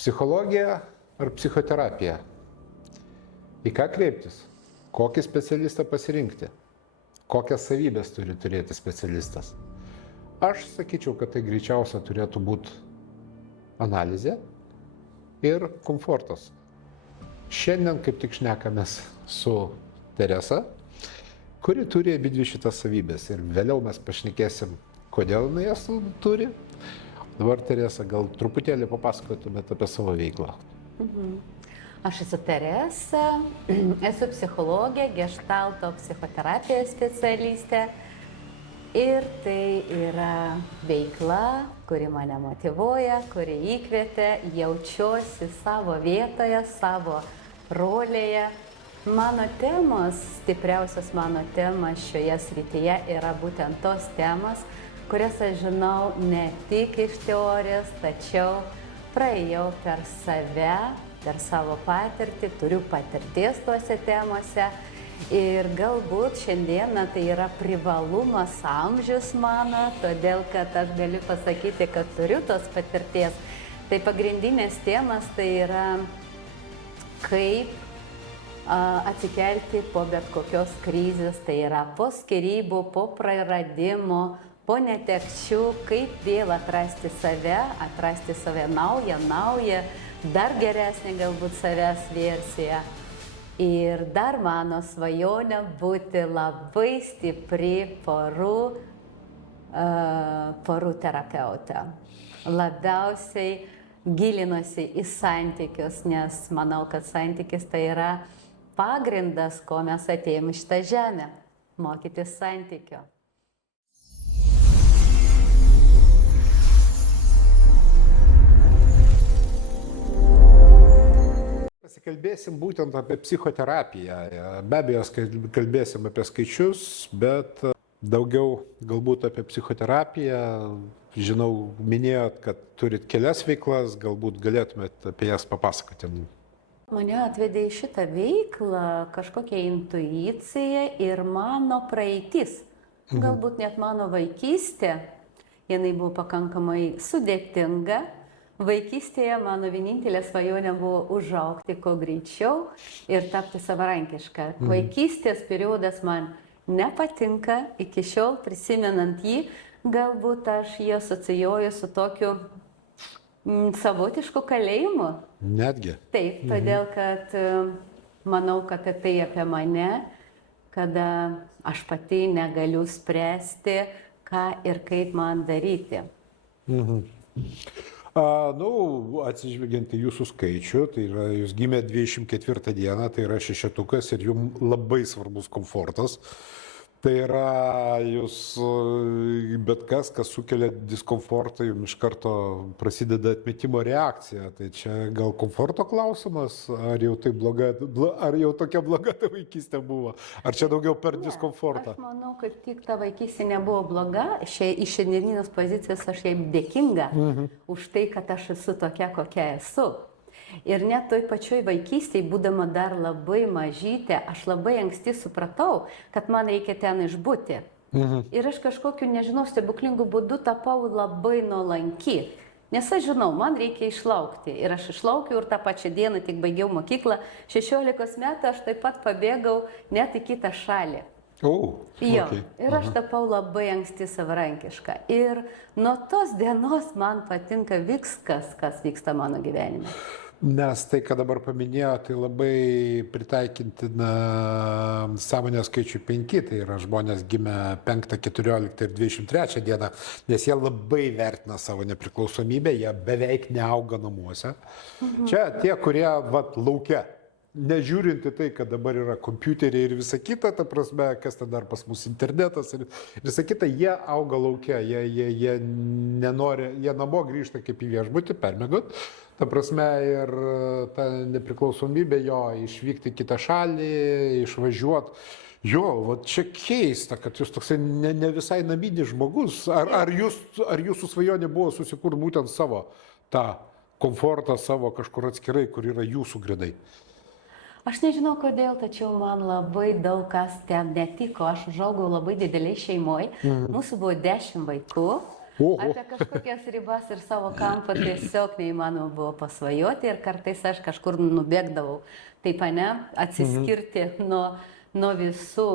Psichologija ar psichoterapija? Į ką kreiptis? Kokį specialistą pasirinkti? Kokias savybės turi turėti specialistas? Aš sakyčiau, kad tai greičiausia turėtų būti analizė ir komfortas. Šiandien kaip tik šnekamės su Teresa, kuri turi abidvi šitas savybės ir vėliau mes pašnekėsim, kodėl jinai jas turi. Dabar, Teresa, gal truputėlį papasakotumėte apie savo veiklą. Aš esu Teresa, esu psichologė, gestalto psichoterapijos specialistė ir tai yra veikla, kuri mane motyvuoja, kuri įkvėpia, jaučiuosi savo vietoje, savo rolėje. Mano temos, stipriausios mano temos šioje srityje yra būtent tos temos, kurias aš žinau ne tik iš teorijos, tačiau praėjau per save, per savo patirtį, turiu patirties tuose temose ir galbūt šiandieną tai yra privalumas amžius mano, todėl kad aš galiu pasakyti, kad turiu tos patirties. Tai pagrindinės temas tai yra kaip atsikelti po bet kokios krizės, tai yra po skyrybų, po praradimų, po netekčių, kaip vėl atrasti save naują, dar geresnė galbūt savęs versija. Ir dar mano svajonė būti labai stipri porų terapeutė. Labiausiai gilinuosi į santykius, nes manau, kad santykis tai yra pagrindas, ko mes atėjome į šitą žemę – mokytis santykių. Pasikalbėsim būtent apie psichoterapiją. Be abejo, kalbėsim apie skaičius, bet daugiau galbūt apie psichoterapiją. Žinau, minėjot, kad turit kelias veiklas, galbūt galėtumėt apie jas papasakoti. Mane atvedė į šitą veiklą kažkokia intuicija ir mano praeitis. Galbūt net mano vaikystė, jinai buvo pakankamai sudėtinga. Vaikystėje mano vienintelė svajonė buvo užaugti kuo greičiau ir tapti savarankiška. Vaikystės periodas man nepatinka, iki šiol prisimenant jį, galbūt aš jį asocijuoju su tokiu savotišku kalėjimu. Netgi? Taip, todėl kad manau, kad tai apie mane, kada aš pati negaliu spręsti, ką ir kaip man daryti. Atsižvelgiant į jūsų skaičių, tai yra, jūs gimė 24 dieną, tai yra šešetukas ir jums labai svarbus komfortas. Tai yra jūs, bet kas sukelia diskomfortą, jums iš karto prasideda atmetimo reakcija. Tai čia gal komforto klausimas, ar jau tokia bloga ta vaikystė buvo, ar čia daugiau per diskomfortą? Aš manau, kad tik ta vaikystė nebuvo bloga, iš šiandieninės pozicijos aš jai dėkinga už tai, kad aš esu tokia, kokia esu. Ir net toj pačioj vaikystėje, būdama dar labai mažytė, aš labai anksti supratau, kad man reikia ten išbūti. Ir aš kažkokiu, nežinau, stebuklingų būdų tapau labai nuolanki. Nes aš žinau, man reikia išlaukti. Ir aš išlaukiau ir tą pačią dieną tik baigiau mokyklą. 16 metų aš taip pat pabėgau net į kitą šalį. Ir aš tapau labai anksti savarankiška. Ir nuo tos dienos man patinka viskas, kas vyksta mano gyvenime. Nes tai, ką dabar paminėjo, tai labai pritaikintina sąmonės skaičiui 5, tai yra žmonės gimę 5, 14 ir 23 dieną, nes jie labai vertina savo nepriklausomybę, jie beveik neauga namuose. Čia tie, kurie lauke. Nežiūrinti tai, kad dabar yra kompiuteriai ir visa kita, ta prasme, kas ten dar pas mus internetas ir visa kita, jie auga lauke, jie nenori, jie namo grįžta kaip į viešbutį, permiegot, ta prasme, ir ta nepriklausomybė jo išvykti į kitą šalį, išvažiuoti. Va čia keista, kad jūs toksai ne visai naminis žmogus, ar jūsų svajonė buvo susikurti būtent savo tą komfortą, savo kažkur atskirai, kur yra jūsų grindai? Aš nežinau kodėl, tačiau man labai daug kas ten netiko. Aš užaugau labai didelėj šeimoje. Mūsų buvo 10 vaikų. Oho. Apie kažkokias ribas ir savo kampą tiesiog neįmanoma buvo pasvajoti ir kartais aš kažkur nubėgdavau. Taip, ne, atsiskirti nuo visų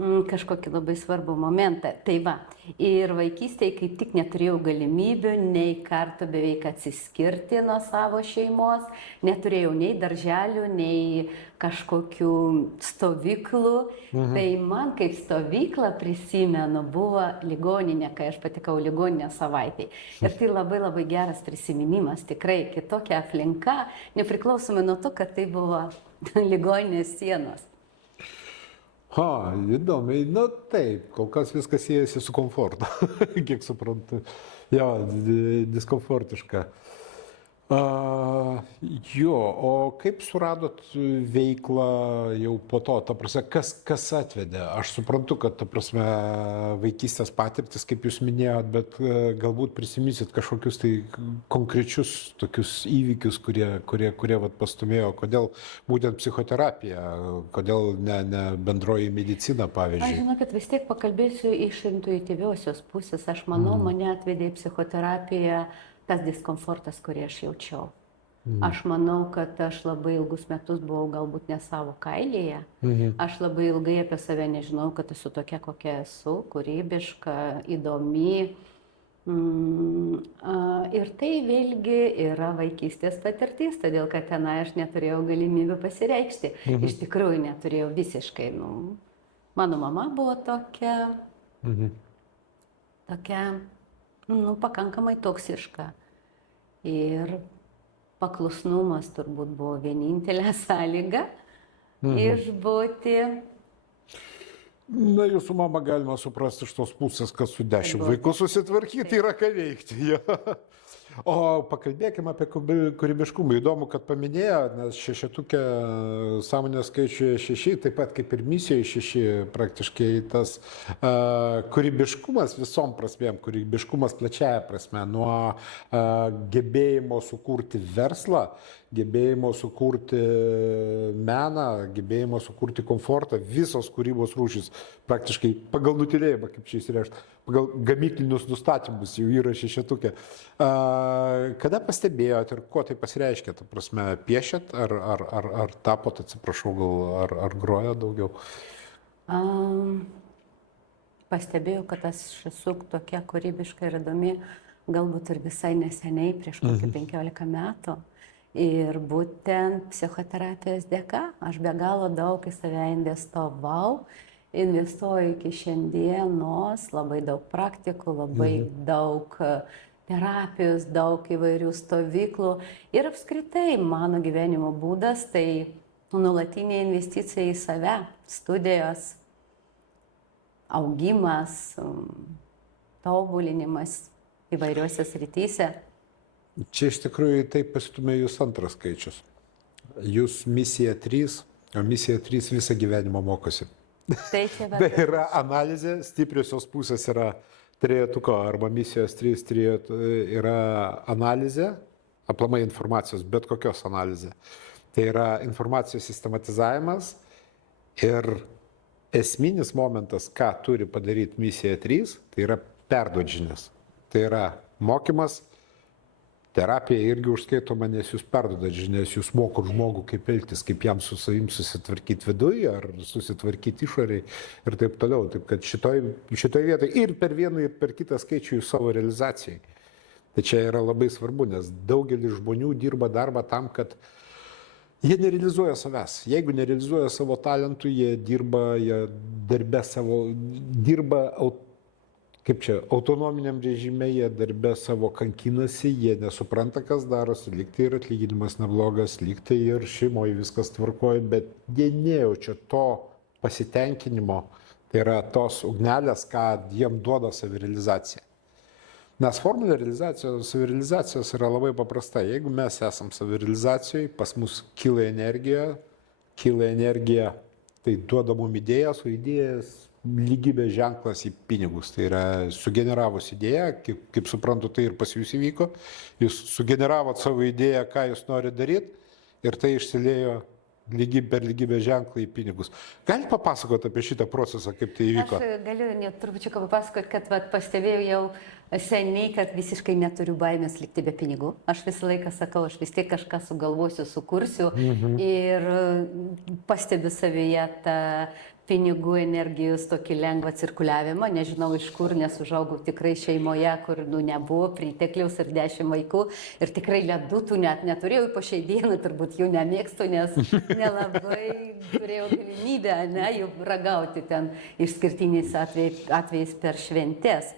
kažkokį labai svarbų momentą. Tai va, ir vaikystėje kaip tik neturėjau galimybių nei kartų beveik atsiskirti nuo savo šeimos, neturėjau nei darželių, nei kažkokių stovyklų. Tai man kaip stovykla, prisimenu, buvo ligoninė, kai aš patekau į ligoninę savaitėj. Ir tai labai labai geras prisiminimas, tikrai kitokia aplinka, nepriklausomai nuo to, kad tai buvo ligoninės sienos. Įdomiai, taip, kol kas viskas siejasi su komfortu, kiek suprantu, jo, diskomfortiška. O kaip suradot veiklą jau po to, ta prasme, kas atvedė? Aš suprantu, kad, ta prasme, vaikystės patirtis, kaip jūs minėjot, bet galbūt prisimisit kažkokius tai konkrečius tokius įvykius, kurie vat, pastumėjo, kodėl būtent psichoterapija, kodėl ne bendroji medicina, pavyzdžiui. Aš žinau, kad vis tiek pakalbėsiu iš intuityviosios pusės. Aš manau, mane atvedė į psichoterapiją tas diskomfortas, kurį aš jaučiau. Aš manau, kad aš labai ilgus metus buvau galbūt ne savo kailyje. Aš labai ilgai apie save nežinau, kad esu tokia, kokia esu, kūrybiška, įdomi. Ir tai vėlgi yra vaikystės patirtis, todėl kad tenai aš neturėjau galimybių pasireikšti. Iš tikrųjų neturėjau visiškai. Mano mama buvo tokia, pakankamai toksiška. Ir paklusnumas turbūt buvo vienintelė sąlyga išbūti. Na, jūsų mama galima suprasti iš tos pusės, kad su 10 vaikų susitvarkyti yra ką veikti. Ja. O pakalbėkime apie kūrybiškumą. Įdomu, kad paminėjo, nes šešetukė sąmonės skaičiuje 6, taip pat kaip ir misijoje 6, praktiškai tas kūrybiškumas visom prasmėm, kūrybiškumas plačiaja prasme, nuo gebėjimo sukurti verslą, gebėjimo sukurti meną, gebėjimo sukurti komfortą, visos kūrybos rūšys, praktiškai pagal nutylėjimą, kaip čia įsireikšti, pagal gamyklinius nustatymus jau yra šešetukė. Kada pastebėjot ir kuo tai pasireiškia, ta prasme, piešėt ar tapot, atsiprašau, gal ar grojot daugiau? Pastebėjau, kad aš esu tokia kūrybiška ir įdomi, galbūt ir visai neseniai, prieš kokį 15 metų. Ir būtent psichoterapijos dėka aš be galo daug į save investuoju iki šiandienos, labai daug praktikų, labai daug terapijos, daug įvairių stovyklų. Ir apskritai mano gyvenimo būdas tai nuolatinė investicija į save, studijos, augimas, tobulinimas įvairiuose srityse. Čia iš tikrųjų taip pastumė jūs antras skaičius. Jūs misija 3, o misija 3 visą gyvenimą mokosi. Tai yra analizė, stipriosios pusės yra trejetuko arba misijos 3 yra analizė, aplamai informacijos, bet kokios analizė. Tai yra informacijos sistematizavimas ir esminis momentas, ką turi padaryti misija 3, tai yra perduot žinias. Tai yra mokymas. Terapija irgi užskaitoma, nes jūs perduodat žinias, jūs mokot žmogų kaip elgtis, kaip jam su savim susitvarkyti viduje ar susitvarkyti išoriai ir taip toliau. Taip kad šitoj vietoj ir per vieną, ir per kitą skaičių jūs savo realizacijai. Tai čia yra labai svarbu, nes daugelis žmonių dirba darbą tam, kad jie nerealizuoja savęs. Jeigu nerealizuoja savo talentų, jie dirba autonominiam režime, jie darbe savo kankinasi, jie nesupranta, kas darosi, lyg tai ir atlyginimas neblogas, lyg tai ir šeimoje viskas tvarkoja, bet jie nejaučia to pasitenkinimo, tai yra tos ugnelės, ką jiem duoda savirealizacija. Nes formulė savirealizacijos yra labai paprasta. Jeigu mes esam savirealizacijoje, pas mus kyla energija, tai duoda mum idėjas, o idėjas lygybės ženklas į pinigus. Tai yra sugeneravus idėją, kaip suprantu, tai ir pas jūs įvyko. Jūs sugeneravot savo idėją, ką jūs norite daryti ir tai išsiliejo per lygybės ženklą į pinigus. Galite papasakoti apie šitą procesą, kaip tai įvyko? Aš galiu net trupučiuką papasakoti, kad pastebėjau jau seniai, kad visiškai neturiu baimės likti be pinigų. Aš visą laiką sakau, aš vis tiek kažką sugalvosiu, sukursiu ir pastebiu savyje tą pinigų energijos tokį lengvą cirkuliavimą. Nežinau iš kur, nes užaugau tikrai šeimoje, kur nebuvo pritekliaus ir 10 vaikų. Ir tikrai ledų tų net neturėjau, po šiai dieną turbūt jų nemėgstu, nes nelabai turėjau galimybę, jų ragauti ten išskirtiniais atvejais per šventes.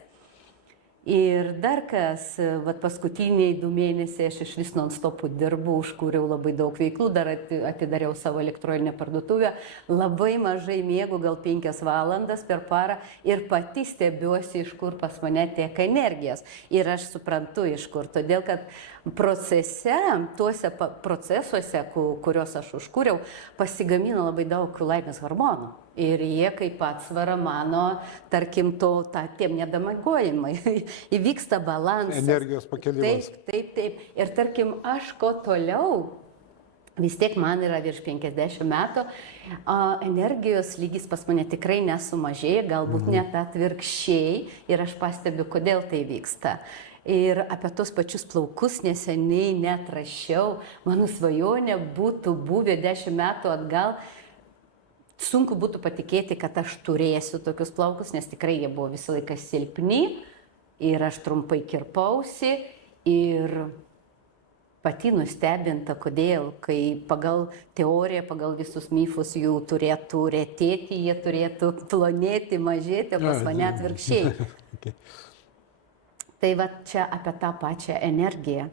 Ir dar kas, paskutiniai 2 mėnesiai aš iš vis non-stopų dirbu, užkūriau labai daug veiklų, dar atidariau savo elektroninę parduotuvę, labai mažai miegu, gal 5 valandas per parą ir pati stebiuosi, iš kur pas mane tiek energijos. Ir aš suprantu, iš kur, todėl kad tuose procesuose, kuriuos aš užkūriau, pasigamino labai daug laimės hormonų. Ir jie kaip atsvara mano, tarkim, tiem nedamagojimai. Įvyksta balansas. Energijos pakėlimas. Taip. Ir tarkim, aš ko toliau, vis tiek man yra virš 50 metų, energijos lygis pas mane tikrai nesumažėja, galbūt net atvirkščiai. Ir aš pastebiu, kodėl tai vyksta. Ir apie tos pačius plaukus neseniai net rašiau. Mano svajonė būtų buvę 10 metų atgal. Sunku būtų patikėti, kad aš turėsiu tokius plaukus, nes tikrai jie buvo visą laiką silpni ir aš trumpai kirpausi ir pati nustebinta, kodėl, kai pagal teoriją, pagal visus mifus jų turėtų retėti, jie turėtų plonėti, mažėti, o pas mane atvirkščiai. Tai va čia apie tą pačią energiją.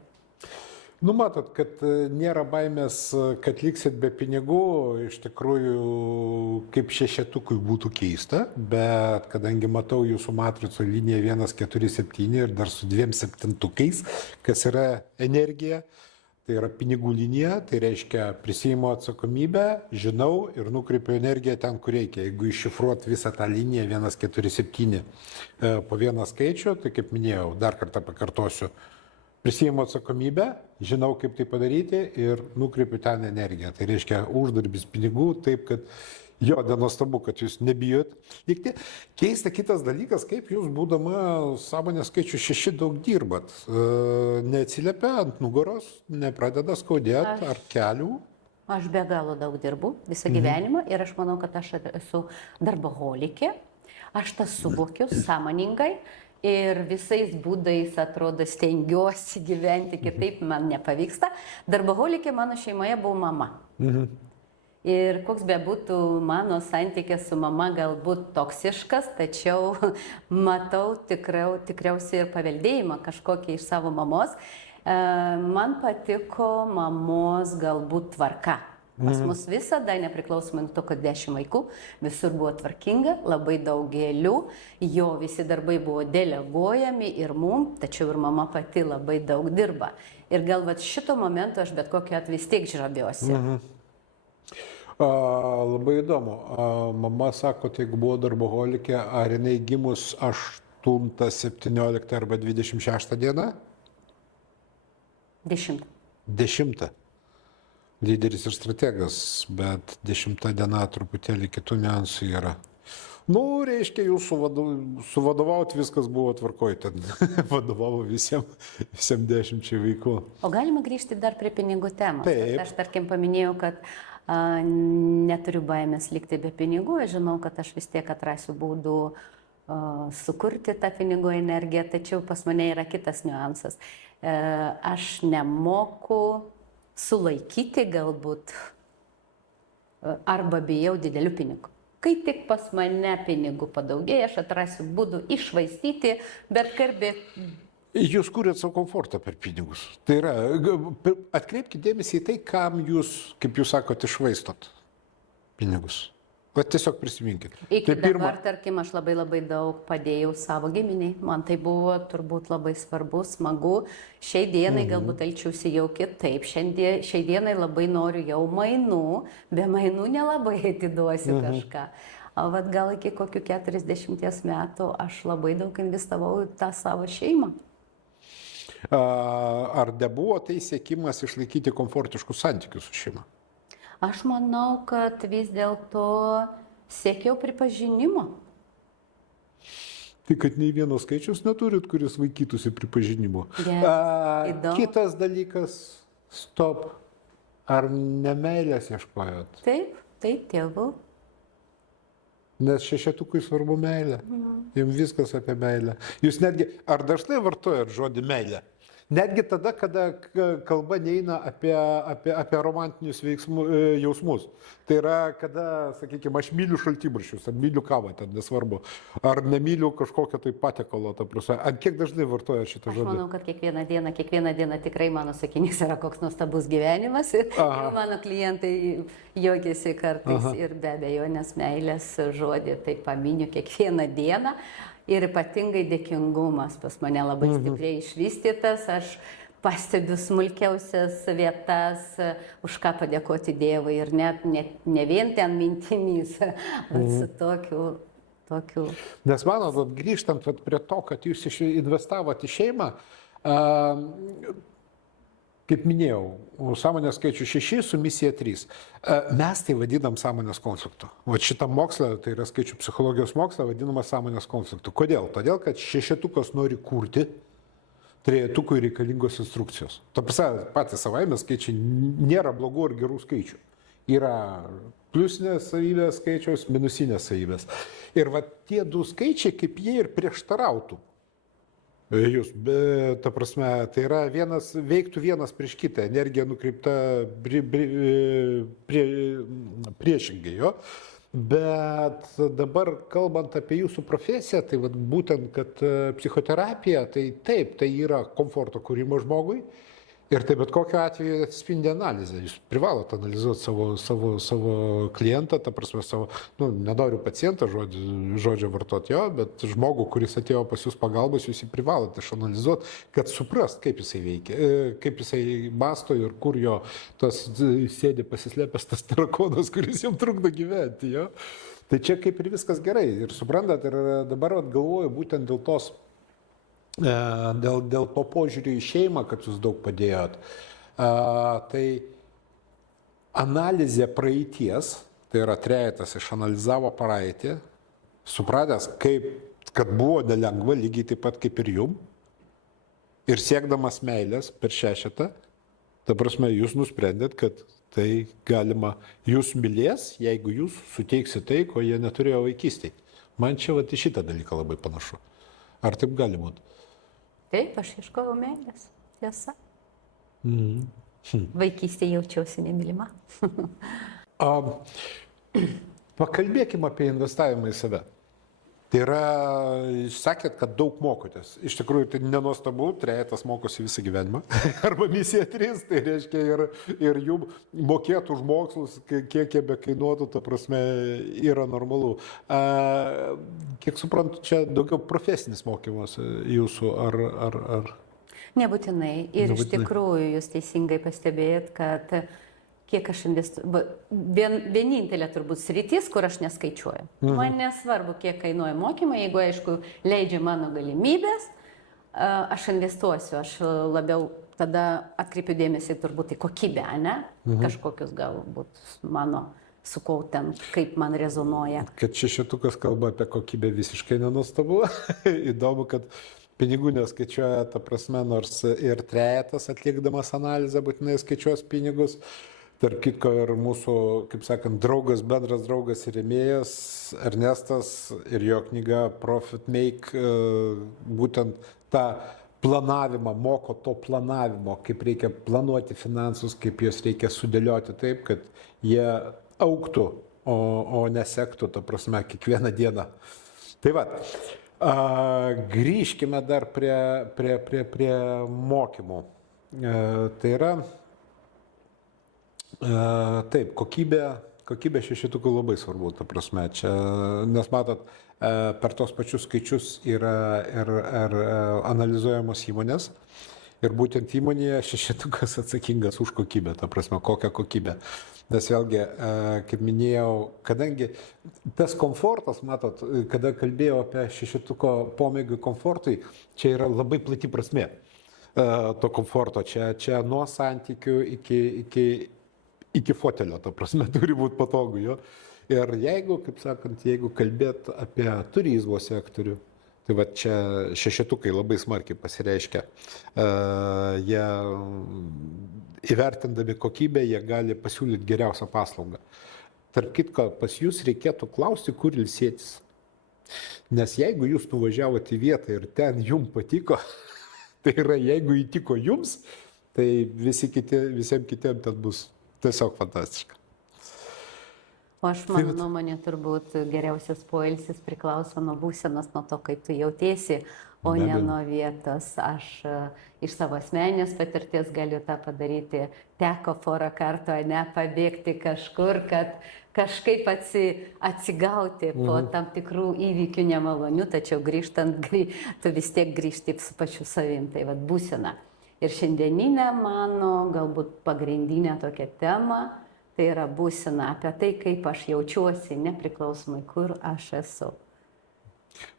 Nu, matot, kad nėra baimės, kad liksit be pinigų, iš tikrųjų, kaip šešetukui būtų keista, bet kadangi matau jūsų matricų liniją 147 ir dar su 2 septintukais, kas yra energija, tai yra pinigų linija, tai reiškia prisiimu atsakomybę, žinau ir nukreipiu energiją ten, kur reikia. Jeigu iššifruoti visą tą liniją 147 po vieną skaičių, tai kaip minėjau, dar kartą pakartosiu, prisiimu atsakomybę, žinau, kaip tai padaryti ir nukreipiu ten energiją. Tai reiškia uždarbis pinigų, taip kad jo, nenuostabu, kad jūs nebijot likti. Keista kitas dalykas, kaip jūs būdama sąmonės skaičių 6 daug dirbat. Neatsiliepia ant nugaros, nepradeda skaudėti ar kelių. Aš be galo daug dirbu visą gyvenimą ir aš manau, kad aš esu darboholikė. Aš tą suvokiu sąmoningai. Ir visais būdais, atrodo, stengiuosi gyventi kitaip, man nepavyksta. Darboholikė mano šeimoje buvo mama. Ir koks be būtų mano santykis su mama galbūt toksiškas, tačiau matau tikriausiai ir paveldėjimą kažkokį iš savo mamos. Man patiko mamos galbūt tvarka. Pas mus visada, nepriklausomai nuo to, kad 10 vaikų, visur buvo tvarkinga, labai daug gėlių, jo visi darbai buvo deleguojami ir mum, tačiau ir mama pati labai daug dirba. Ir galbūt šito momento aš bet kokiu atveju vis tiek žrabiuosi. Labai įdomu. Mama sako, tai jeigu buvo darboholikė, ar jinai gimus 8, 17 arba 26 dieną? 10. 10. Lyderis ir strategas, bet 10 diena truputėlį kitų niuansų yra. Nu, reiškia, jūs suvadovaut viskas buvo tvarkoj, ten vadovavo visiems 10 vaikų. O galima grįžti dar prie pinigų temos. Taip. Aš tarkim paminėjau, kad neturiu baimės likti be pinigų, aš žinau, kad aš vis tiek atrasiu būdų sukurti tą pinigų energiją, tačiau pas mane yra kitas niuansas. Aš nemoku sulaikyti galbūt arba bijau didelių pinigų. Kai tik pas mane pinigų padaugėja, aš atrasiu būdų iššvaistyti, bet karbė. Jūs kūrėt savo komfortą per pinigus. Tai yra, atkreipkite dėmesį į tai, kam jūs, kaip jūs sakote, išvaistot pinigus. Va tiesiog prisiminkit. Iki dabar, tarkim, aš labai daug padėjau savo giminiai. Man tai buvo turbūt labai svarbu, smagu. Šiai dienai galbūt elgčiausi jau kitaip. Šiai dienai labai noriu jau mainų. Be mainų nelabai atiduosiu kažką. O vat gal iki kokių 40 metų aš labai daug investavau į tą savo šeimą. Ar nebuvo tai siekimas išlaikyti komfortiškus santykius su šeima? Aš manau, kad vis dėlto siekiau pripažinimo. Tai kad nei vieno skaičiaus neturit, kuris vaikytųsi pripažinimo. Įdomu. Kitas dalykas, stop. Ar nemeilės ieškojot? Taip, tėvų. Nes šešetukui svarbu meilė. Jums viskas apie meilę. Jūs netgi, ar dažnai vartojat žodį meilė? Netgi tada, kada kalba neina apie romantinius jausmus. Tai yra, kada, sakykime, aš myliu šaltibarščius, ar myliu kavą, ten nesvarbu. Ar nemyliu kažkokio tai patiekalo, ta prasme. Ar kiek dažnai vartoja šitą Aš žodį? manau, kad kiekvieną dieną tikrai mano sakinys yra koks nuostabus gyvenimas ir mano klientai juokiasi kartais ir be abejo, nes meilės žodį tai paminiu kiekvieną dieną. Ir ypatingai dėkingumas pas mane labai stipriai išvystytas. Aš pastebiu smulkiausias vietas, už ką padėkoti Dievui. Ir net ne vien ten mintimis, bet su tokiu. Nes manot, grįžtant prie to, kad jūs investavote į šeimą, kaip minėjau, sąmonės skaičių 6 su misija 3. Mes tai vadinam sąmonės konfliktu. O šitam moksle, tai yra skaičių psichologijos moksle, vadinama sąmonės konfliktu. Kodėl? Todėl, kad šešetukas nori kurti, trejetukui reikalingos instrukcijos. Ta prasme, patys savaime skaičiai nėra blogų ar gerų skaičių. Yra pliusinės savybės skaičiaus, minusinės savybės. Ir va tie du skaičiai, kaip jie ir prieštarautų. Jūs, ta prasme, tai yra veiktų vienas prieš kitą, energija nukreipta priešingai, jo. Bet dabar, kalbant apie jūsų profesiją, tai vat, būtent, kad psichoterapija, tai taip, tai yra komforto kūrimo žmogui. Ir tai bet kokiu atveju atspindi analizę. Jūs privalote analizuoti savo klientą, ta prasme, nenoriu pacientą žodžio vartoti jo, bet žmogų, kuris atėjo pas jūs pagalbos, jūs jį privalote išanalizuoti, kad suprast, kaip jisai veikia, kaip jisai masto ir kur jo tas sėdi pasislėpęs tas tarakonas, kuris jam trukdo gyventi. Jo. Tai čia kaip ir viskas gerai. Ir suprantat, ir dabar galvoju būtent dėl to požiūrį į šeimą, kad jūs daug padėjot. Tai analizė praeities, tai yra trejetas išanalizavo praeitį, supratęs, kad buvo nelengva, lygiai taip pat kaip ir jum, ir siekdamas meilės per šešetą, ta prasme, jūs nusprendėt, kad tai galima, jūs mylės, jeigu jūs suteiksit tai, ko jie neturėjo vaikystėje. Man čia vat į šitą dalyką labai panašu. Ar taip gali būti? Taip, aš ieškojau meilės, tiesa. Vaikystėje jaučiausi nemylima. Pakalbėkime apie investavimą į save. Tai yra, sakėt, kad daug mokotės. Iš tikrųjų, tai nenuostabu, trejetas mokosi visą gyvenimą. Arba misija 3, tai reiškia ir jų mokėtų už mokslus, kiek jie be kainuotų, ta prasme, yra normalu. Kiek suprantu, čia daugiau profesinis mokymas jūsų, ar... Nebūtinai. Ir iš tikrųjų, jūs teisingai pastebėjot, kad kiek aš investuoju, vienintelė turbūt sritis, kur aš neskaičiuoju. Man nesvarbu, kiek kainuoja mokymai, jeigu, aišku, leidžia mano galimybės, aš investuosiu, aš labiau tada atkreipiu dėmesį turbūt į kokybę, ne? Kažkokius galbūt mano sukau ten, kaip man rezonuoja. Kad šešetukas kalba apie kokybę visiškai nenuostabu. Įdomu, kad pinigų neskaičiuoja, ta prasme, nors ir trejetas atlikdamas analizę būtinai skaičiuos pinigus. Tarp kitko ir mūsų, kaip sakant, draugas, bendras draugas ir rėmėjas Ernestas ir jo knyga Profit Make būtent tą planavimą, moko to planavimo, kaip reikia planuoti finansus, kaip juos reikia sudėlioti taip, kad jie augtų, o nesektų, ta prasme, kiekvieną dieną. Tai va, grįžkime dar prie mokymų. Tai yra... Taip, kokybė šešetukų labai svarbu, ta prasme, čia, nes matot, per tos pačius skaičius yra ir analizuojamos įmonės ir būtent įmonėje šešetukas atsakingas už kokybę, ta prasme, kokią kokybę. Nes vėlgi, kaip minėjau, kadangi tas komfortas, matot, kada kalbėjau apie šešetuko pomėgių komfortui, čia yra labai plati prasmė to komforto, čia nuo santykių iki fotelio, ta prasme, turi būti patogu jo. Ir jeigu, kaip sakant, jeigu kalbėt apie turizmo sektorių, Tai va čia šešetukai labai smarkiai pasireiškia. Jie įvertindami kokybę, jie gali pasiūlyti geriausią paslaugą. Tarp kitko, pas jūs reikėtų klausti, kur ilsėtis. Nes jeigu jūs nuvažiavote į vietą ir ten jums patiko, tai yra, jeigu įtiko jums, tai visiems kitiems ten bus tiesiog fantastiška. O aš mano nuomonė, turbūt geriausias poilsis priklauso nuo būsenos, nuo to, kaip tu jautiesi, o ne nuo vietos. Aš iš savo asmeninės patirties galiu tą padaryti. Teko porą kartų, ne, pabėgti kažkur, kad kažkaip atsigauti po tam tikrų įvykių nemalonių, tačiau grįžtant, tu vis tiek grįžti su pačiu savim. Tai vad būsena. Ir šiandieninė mano galbūt pagrindinė tokia tema. Tai yra būsena apie tai, kaip aš jaučiuosi, nepriklausomai, kur aš esu.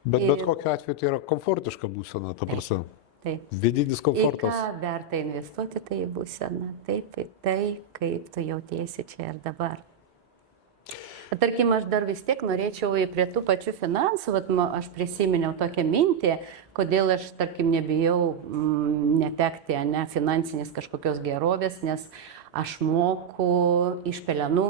Bet kokiu atveju tai yra komfortiška būsena, ta prasme. Taip. Vidinis komfortas. Į ką verta investuoti, tai į būseną. Taip, į tai, kaip tu jautiesi čia ir dabar. Tarkim, aš dar vis tiek norėčiau prie tų pačių finansų, aš prisiminiau tokią mintį, kodėl aš, tarkim, nebijau netekti finansinės kažkokios gerovės, nes aš moku iš pelenų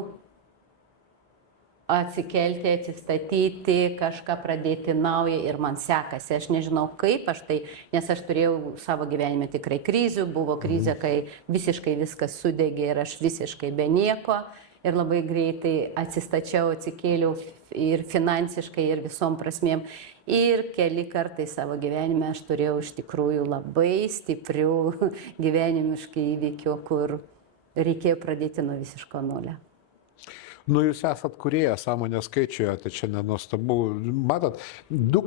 atsikelti, atsistatyti, kažką pradėti naują ir man sekasi. Aš nežinau kaip aš tai, nes aš turėjau savo gyvenime tikrai krizių, buvo krizė, kai visiškai viskas sudegė ir aš visiškai be nieko ir labai greitai atsistačiau, atsikėliau ir finansiškai, ir visom prasmėm. Ir keli kartai savo gyvenime aš turėjau iš tikrųjų labai stiprių gyvenimiškų įvykių, kur reikėjo pradėti nuo visiško nulio. Nu, jūs esat kūrėja, sąmonės skaičiuje, tai čia nenuostabu. Matot, du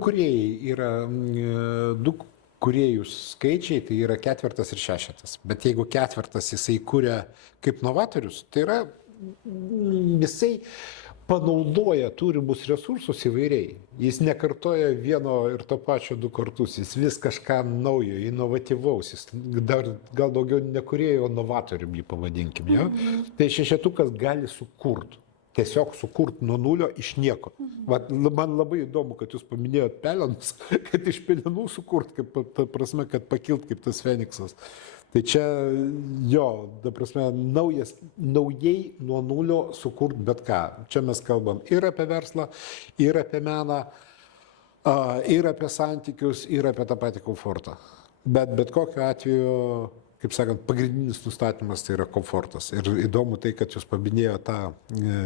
kūrėjų skaičiai, tai yra 4 ir 6. Bet jeigu 4 jisai kūrė kaip novatorius, tai yra jisai panaudoja turimus resursus įvairiai. Jis nekartoja vieno ir to pačio 2 kartus, jis vis kažką naujo, inovatyvaus, jis gal daugiau nekūrėjo, o novatorium jį pavadinkim. Ja? Tai 6 gali sukurti. Tiesiog sukurti nuo nulio iš nieko. Man labai įdomu, kad jūs paminėjot pelenus, kad iš pelenų sukurti, ta prasme, kad pakilt kaip tas Feniksas. Tai čia jo, ta prasme, naujai nuo nulio sukurti bet ką. Čia mes kalbam ir apie verslą, ir apie meną, ir apie santykius, ir apie tą patį komfortą. Bet kokiu atveju, kaip sakant, pagrindinis nustatymas tai yra komfortas. Ir įdomu tai, kad jūs paminėjote tą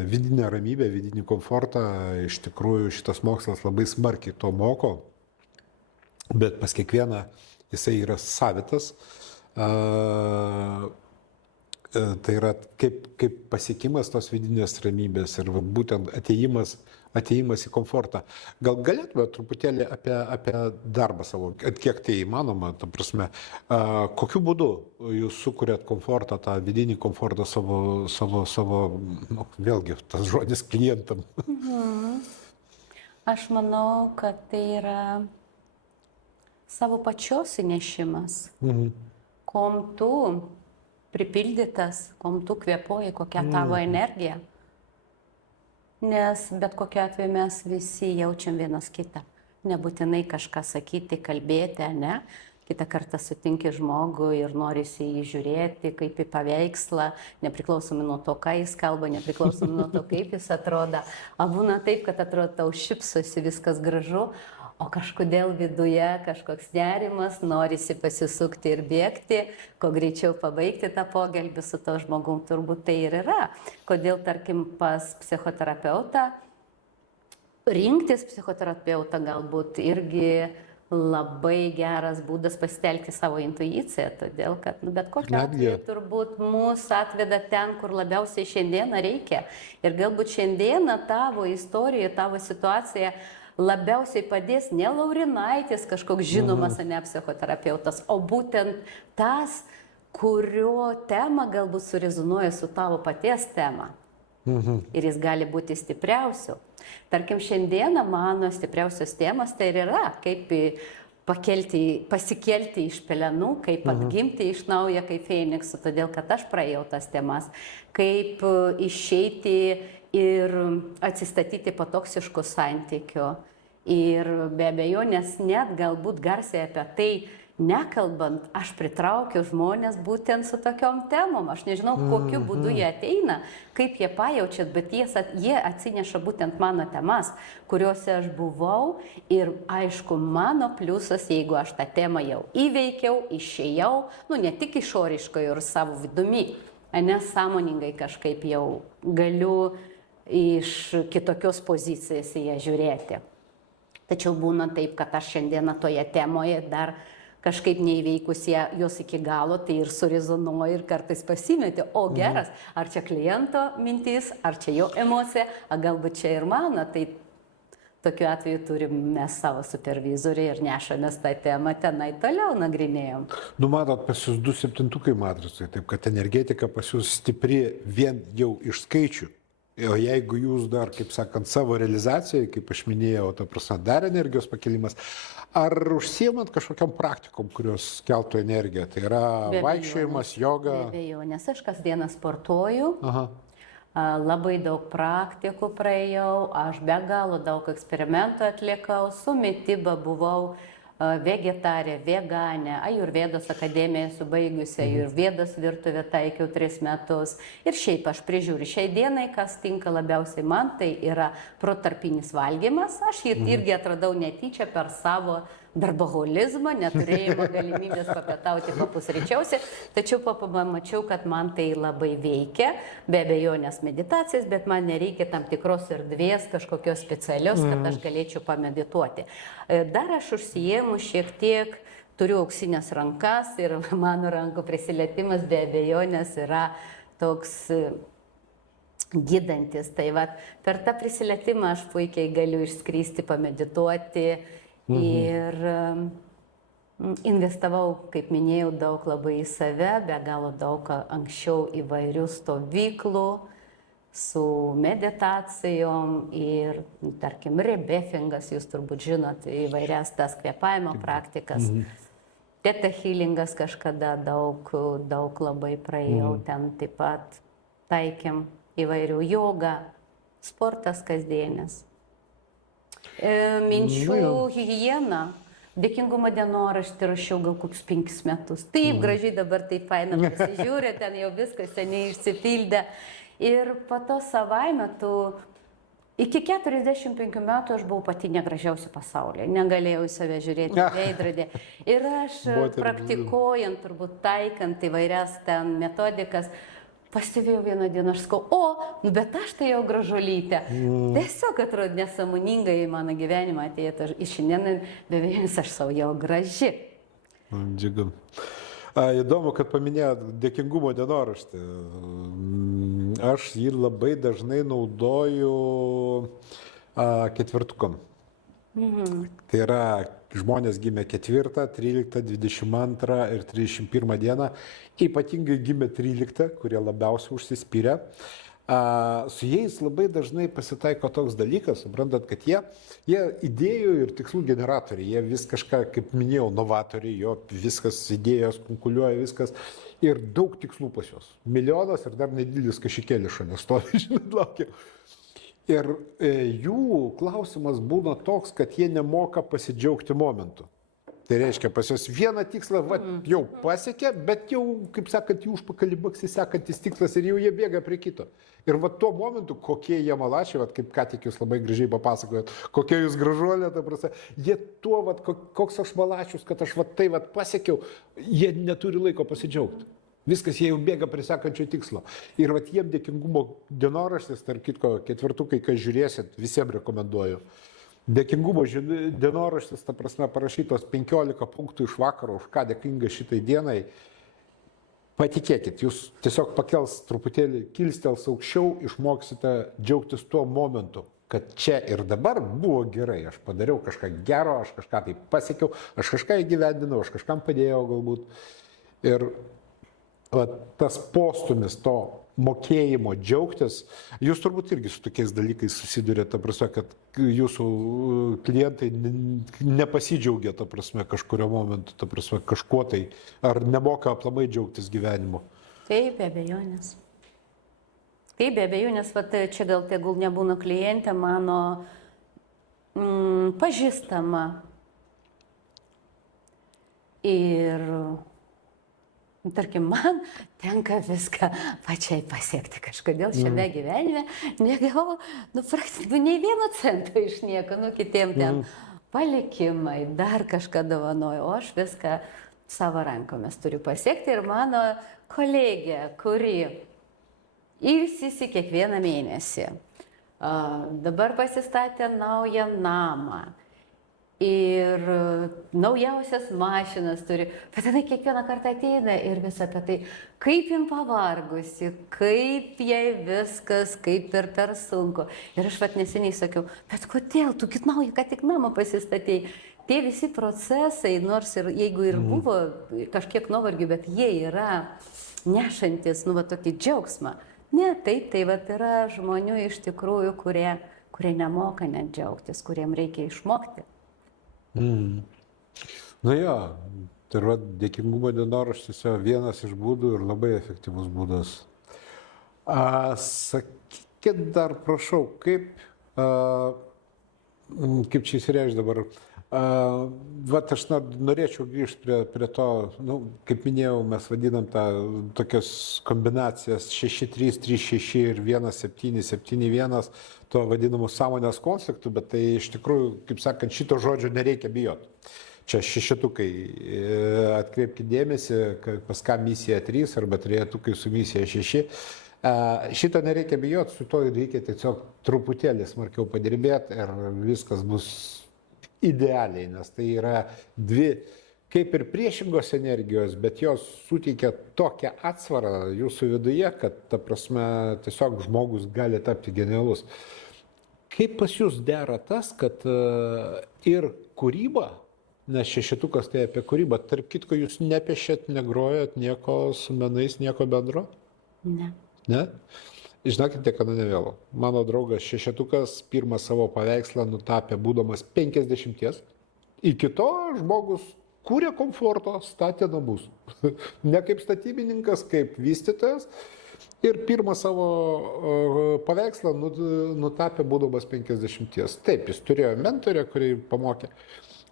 vidinę ramybę, vidinį komfortą. Iš tikrųjų šitas mokslas labai smarkiai to moko, bet pas kiekvieną jisai yra savitas. Tai yra kaip pasiekimas tos vidinės ramybės ir būtent atėjimas į komfortą. Gal galėtume truputėlį apie darbą savo, kiek tai įmanoma, ta prasme, kokiu būdu jūs sukuriat komfortą, tą vidinį komfortą savo vėlgi, tas žodis klientam? Aš manau, kad tai yra savo pačios įnešimas. Kom tu pripildytas, kom tu kvėpuoji, kokia tavo energija. Nes bet kokiu atveju mes visi jaučiam vienas kitą. Nebūtinai kažką sakyti, kalbėti, ne? Kitą kartą sutinki žmogų ir norisi jį žiūrėti kaip į paveikslą, nepriklausomai nuo to, ką jis kalba, nepriklausomai nuo to, kaip jis atrodo. O būna taip, kad atrodo tau šypsosi, viskas gražu, o kažkodėl viduje kažkoks nerimas, norisi pasisukti ir bėgti, kuo greičiau pabaigti tą pokalbį su to žmogum, turbūt tai ir yra. Kodėl, tarkim, pas psichoterapeutą, rinktis psichoterapeutą galbūt irgi labai geras būdas pasitelkti savo intuiciją, todėl kad bet kokiu atveju turbūt mūsų atveda ten, kur labiausiai šiandieną reikia. Ir galbūt šiandieną tavo istorija, tavo situacija labiausiai padės ne Laurinaitis, kažkoks žinomas, ne psichoterapeutas, o būtent tas, kurio tema galbūt surezonuoja su tavo paties tema. Ir jis gali būti stipriausiu. Tarkim, šiandieną mano stipriausios temas tai ir yra, kaip pasikelti iš pelenų, kaip atgimti iš naujo kaip Feniksu, todėl kad aš praėjau tas temas, kaip išeiti ir atsistatyti po toksiškų santykių Ir be abejonės net galbūt garsiai apie tai nekalbant, aš pritraukiu žmonės būtent su tokiom temom. Aš nežinau, kokiu būdu jie ateina, kaip jie pajaučiat, bet jie atsineša būtent mano temas, kuriuose aš buvau. Ir aišku, mano pliusas, jeigu aš tą temą jau įveikiau, išėjau, ne tik išoriškai ir savo vidumi, nesąmoningai kažkaip jau galiu iš kitokios pozicijos į ją žiūrėti. Tačiau būna taip, kad aš šiandieną toje temoje dar kažkaip neįveikus jos iki galo, tai ir surezonuoju ir kartais pasimeti, o geras, ar čia kliento mintis, ar čia jo emocija, o galbūt čia ir mano, tai tokiu atveju turim mes savo supervizorių ir nešamės tą temą tenai toliau nagrinėjom. Matot, pas jūs 2/7 matricai, taip kad energetika pas jūs stipri vien jau iš skaičių. O jeigu jūs dar, kaip sakant, savo realizacijai, kaip aš minėjau, dar energijos pakelimas, ar užsiimat kažkokiam praktikom, kurios keltų energiją? Tai yra vaikščiojimas, joga? Be abejo, nes aš kasdieną sportuoju, labai daug praktikų praėjau, aš be galo daug eksperimentų atlikau, su mityba buvau vegetarė, veganė, Ajurvedos akademiją esu baigusi, Ajurvedos virtuvę taikiau 3 metus. Ir šiaip aš prižiūriu šiai dienai, kas tinka labiausiai man, tai yra protarpinis valgymas. Aš jį irgi atradau netyčia per savo darboholizmą, neturėjimą galimybės papietauti papusryčiausi, tačiau pamačiau, kad man tai labai veikia, be abejonės meditacijas, bet man nereikia tam tikros erdvės kažkokios specialios, kad aš galėčiau pamedituoti. Dar aš užsijėmu šiek tiek, turiu auksinės rankas ir mano rankų prisilietimas be abejonės yra toks gydantis. Tai va, per tą prisilietimą aš puikiai galiu išskristi, pamedituoti. Ir investavau, kaip minėjau, daug labai į save, be galo daug anksčiau įvairių stovyklų su meditacijom ir, tarkim, rebefingas, jūs turbūt žinot, įvairias tas kvėpavimo praktikas. Teta healingas kažkada daug labai praėjau, ten taip pat taikėm įvairių jogą, sportas kasdienis. Minčių higiena. Dėkingumo dienoraštį rašiau gal kokius 5 metus. Taip gražiai dabar taip faina pasižiūrė, ten jau viskas seniai išsipildė. Ir po to savaime iki 45 metų aš buvau pati negražiausia pasaulyje. Negalėjau į save žiūrėti veidrodį. Ir aš praktikuojant, turbūt taikant įvairias ten metodikas, pastebėjau vieną dieną, aš sakau, bet aš tai jau gražuolytė. Tiesiog atrodo nesąmoningai į mano gyvenimą atėjo ir šiandien beveik aš savo jau graži. Džiugu. Įdomu, kad paminėjot dėkingumo dienoraštį. Aš jį labai dažnai naudoju ketvirtukam. Tai yra žmonės gimė 4, 13, 22 ir 31 dieną, ypatingai gimė 13, kurie labiausiai užsispyrė. Su jais labai dažnai pasitaiko toks dalykas, suprantat, kad jie idėjų ir tikslų generatoriai, jie vis kažką, kaip minėjau, novatoriai, jo viskas, idėjos kunkuliuoja, viskas. Ir daug tikslų pas juos. Milijonas ir dar nedidelis kažkėlis šalia stovi, žinot, laukia. Ir jų klausimas būna toks, kad jie nemoka pasidžiaugti momentu. Tai reiškia, pas juos vieną tikslą jau pasiekė, bet jau, kaip sakant, jų užpakalį baksi sekantis tikslas ir jau jie bėga prie kito. Ir tuo momentu, kokie jie malačiai, kaip ką tik jūs labai gražiai papasakojot, kokie jūs gražuolė, ta prasme, jie tuo, koks aš malačius, kad aš tai pasiekiau, jie neturi laiko pasidžiaugti. Viskas, jie jau bėga prie sekančio tikslo. Ir jiem dėkingumo dienoraštis, tarp kitko, ketvirtukai, kai žiūrėsit, visiems rekomenduoju. Dėkingumo dienoraštis, ta prasme, parašytos 15 punktų iš vakaro, už ką dėkinga šitai dienai. Patikėkit, jūs tiesiog pakels truputėlį, kilstels aukščiau, išmoksite džiaugtis tuo momentu, kad čia ir dabar buvo gerai, aš padariau kažką gero, aš kažką tai pasiekiau, aš kažką įgyvendinau, aš kažkam padėjau galbūt. Ir tas postumis to mokėjimo džiaugtis, jūs turbūt irgi su tokiais dalykais susidurėte, ta prasme, kad jūsų klientai nepasidžiaugia, ta prasme, kažkurio momentu, ta prasme, kažkuo tai, ar nemoka aplamai džiaugtis gyvenimu. Taip, be abejonės. Taip, be abejonės, čia gal tegul nebūna klientė, mano pažįstama. Ir, tarkim, man tenka viską pačiai pasiekti kažkodėl šiame gyvenime. Negavau, praktiškai, nei vieno cento iš nieko, kitiem ten palikimai, dar kažką dovanoju, o aš viską savo rankomis turiu pasiekti. Ir mano kolegė, kuri ilsisi kiekvieną mėnesį, dabar pasistatė naują namą ir naujausias mašinas turi, bet jinai kiekvieną kartą ateina ir vis apie tai, kaip jin pavargusi, kaip jai viskas, kaip ir per sunku. Ir aš neseniai sakiau, bet kodėl, tu naują, ką tik namą pasistatėjai. Tie visi procesai, nors ir jeigu ir buvo kažkiek nuovargių, bet jie yra nešantis, tokį džiaugsmą. Ne, tai yra žmonių iš tikrųjų, kurie nemoka net džiaugtis, kuriem reikia išmokti. Na jo, tai yra dėkingumo dienoraštis vienas iš būdų ir labai efektyvus būdas. Sakykit dar, prašau, kaip čia įsireikš dabar? Aš norėčiau grįžti prie to, kaip minėjau, mes vadinam tokias kombinacijas 6-3-3-6 ir 1-7-7-1, to vadinamų sąmonės konfliktų, bet tai iš tikrųjų, kaip sakant, šito žodžio nereikia bijoti. Čia šešetukai, atkreipkite dėmesį, pas ką misija 3 arba trejetukai su misija 6. Šito nereikia bijoti, su to reikia tiesiog truputėlį smarkiau padirbėti ir viskas bus idealiai, nes tai yra dvi kaip ir priešingos energijos, bet jos suteikia tokią atsvarą jūsų viduje, kad, ta prasme, tiesiog žmogus gali tapti genialus. Kaip pas jūs dera tas, kad ir kūryba, nes šešetukas tai apie kūrybą, tarp kitko jūs nepiešėt, negrojat nieko su menais, nieko bendro? Ne. Ne? Žinokit, niekada nevėlu. Mano draugas šešetukas pirmą savo paveikslą nutapė būdamas 50. Iki to žmogus kūrė komforto, statė namus. Ne kaip statybininkas, kaip vystytojas. Ir pirmą savo paveikslą nutapė būdamas 50. Taip, jis turėjo mentorę, kuri pamokė.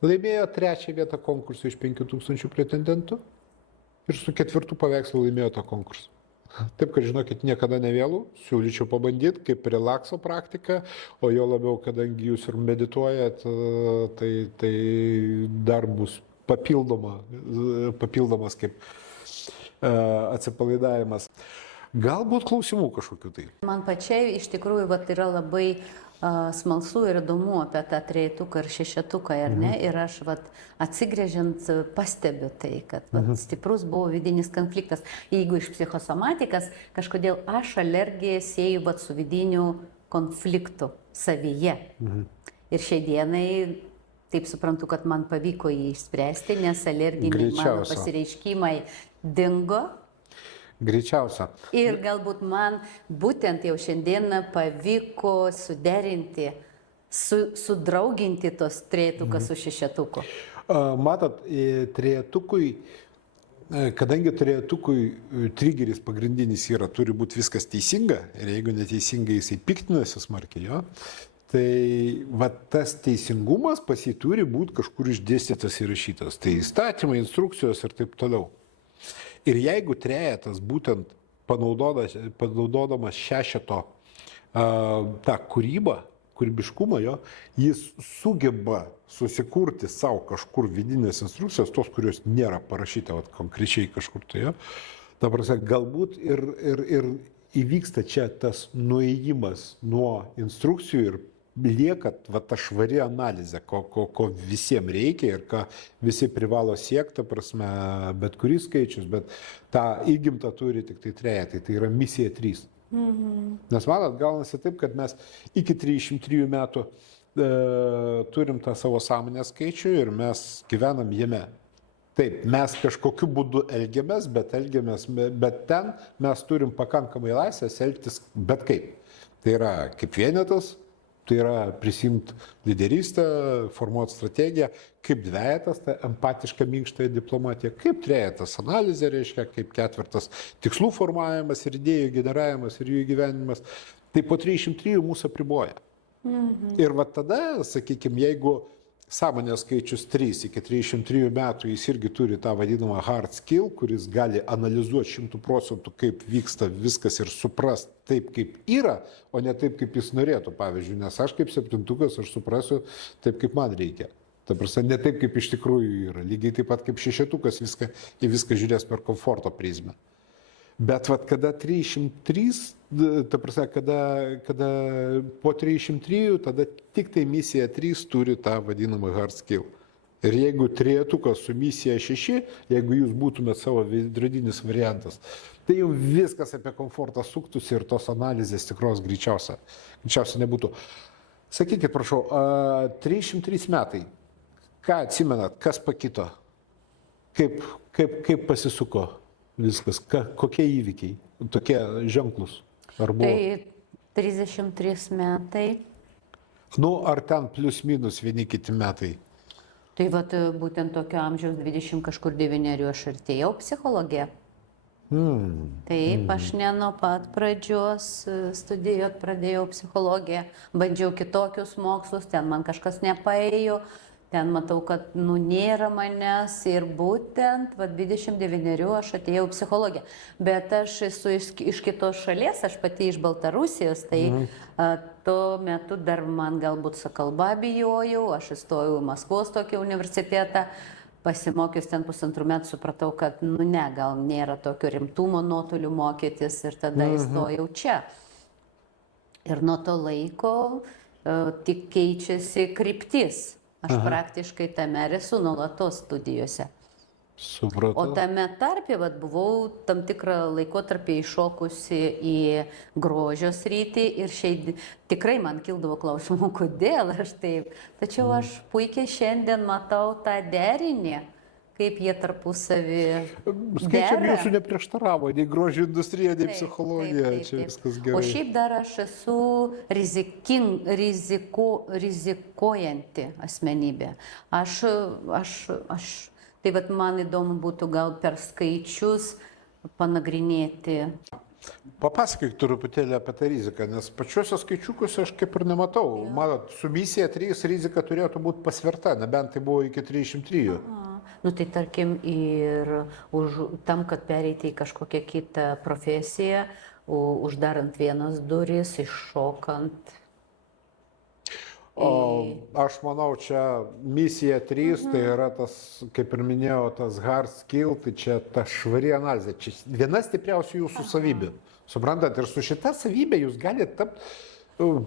Laimėjo 3. vietą konkursą iš 5000 pretendentų ir su 4. paveikslu laimėjo tą konkursą. Taip, kad žinokit, niekada nevėlu, siūlyčiau pabandyti kaip relakso praktika, o jo labiau, kadangi jūs ir medituojat, tai dar bus papildomas kaip atsipalaidavimas. Galbūt klausimų kažkokiu tai. Man pačiai iš tikrųjų yra labai smalsu ir įdomu apie tą trejetuką ir šešetuką, ar ne? Ir aš atsigręžiant pastebiu tai, kad stiprus buvo vidinis konfliktas. Jeigu iš psichosomatikas, kažkodėl aš alergiją sieju su vidiniu konfliktu savyje. Ir šiai dienai taip suprantu, kad man pavyko jį išspręsti, nes alerginiai mano pasireiškimai dingo. Greičiausia. Ir galbūt man būtent jau šiandieną pavyko suderinti, sudrauginti tos trejetuką su šešetuku. Matot, trejetukui, kadangi trejetukui trigeris pagrindinis yra, turi būti viskas teisinga, ir jeigu neteisingai jisai piktinasi smarkiai, jo, tai tas teisingumas pas jį turi būti kažkur išdėstytas ir rašytas. Tai įstatymai, instrukcijos ir taip toliau. Ir jeigu trejetas būtent panaudodamas šešeto tą kūrybą, kūrybiškumą jo, jis sugeba susikurti savo kažkur vidinės instrukcijos, tos, kurios nėra parašyta konkrečiai kažkur tai jo. Ta prasme, galbūt ir įvyksta čia tas nuėjimas nuo instrukcijų ir lieka ta švari analizė, ko visiems reikia ir ką visi privalo siekti, prasme, bet kuris skaičius, bet tą įgimtą turi tik tai trejetai, tai yra misija 3. Nes matot, gaunasi taip, kad mes iki 303 metų turim tą savo sąmonės skaičių ir mes gyvenam jame. Taip, mes kažkokiu būdu elgiamės, bet ten mes turim pakankamai laisvės elgtis bet kaip. Tai yra kaip vienetas, tai yra prisimti lyderystę, formuoti strategiją, kaip dvejetas, tai empatiška minkštąją diplomatiją, kaip trejetas analizė reiškia, kaip 4 tikslų formavimas ir idėjų generavimas ir jų įgyvenimas. Tai po 303 mūsų apriboja. Ir va tada, sakykime, jeigu sąmonės skaičius 3 iki 303 metų, jis irgi turi tą vadinamą hard skill, kuris gali analizuoti 100%, kaip vyksta viskas ir suprast taip, kaip yra, o ne taip, kaip jis norėtų. Pavyzdžiui, nes aš kaip septintukas, aš suprasiu taip, kaip man reikia. Ta prasme, ne taip, kaip iš tikrųjų yra. Lygiai taip pat kaip šešetukas į viską žiūrės per komforto prizmę. Bet vat, kada 303, ta prasme, kada po 303, tada tik tai misija 3 turi tą vadinamą hard skill. Ir jeigu trejetukas su misija 6, jeigu jūs būtumėt savo veidrodinis variantas, tai jau viskas apie komfortą suktųsi ir tos analizės tikros greičiausiai nebūtų. Sakykit, prašau, 303 metai. Ką atsimenat, kas pakito? Kaip pasisuko viskas? Kokie įvykiai? Tokie ženklus? Ar buvo? Tai 33 metai. Nu, ar ten plius minus vieni kiti metai? Tai vat, būtent tokio amžiaus 20 kažkur 9 aš artėjau psichologiją. Taip, aš ne nuo pat pradžios studijuot pradėjau psichologiją, bandžiau kitokius mokslus, ten man kažkas nepaėjo, ten matau, kad nėra manęs ir būtent 29 aš atėjau psichologiją. Bet aš esu iš kitos šalies, aš pati iš Baltarusijos, tai tuo metu dar man galbūt su kalba bijojau, aš įstojau į Maskvos tokį universitetą. Pasimokius ten 1,5 metų supratau, kad ne, gal nėra tokio rimtumo nuotoliu mokytis ir tada įstojau čia. Ir nuo to laiko tik keičiasi kryptis. Aš praktiškai tame esu nuolatos studijose. Supratau. O tame tarpe buvau tam tikrą laikotarpį iššokusi į grožio sritį ir tikrai man kildavo klausimų, kodėl aš taip. Tačiau aš puikiai šiandien matau tą derinį, kaip jie tarpusavį Skaičiam dera. jūsų neprieštaravo, nei grožio industrija, nei psichologija, čia viskas gerai. O šiaip dar aš esu rizikuojanti asmenybė. Tai man įdomu būtų gal per skaičius panagrinėti. Papasakyk truputėlį apie tą riziką, nes pačiuose skaičiukuose aš kaip ir nematau. Matot, su misija 3 rizika turėtų būti pasverta, nebent tai buvo iki 303. Nu tai tarkim ir tam, kad pereiti į kažkokią kitą profesiją, uždarant vienas duris, iššokant. Aš manau, čia misija 3, tai yra tas, kaip ir minėjau, tas hard skill, tai čia ta švari analizė. Čia viena stipriausių jūsų savybių. Suprantat, ir su šita savybė jūs galite tapti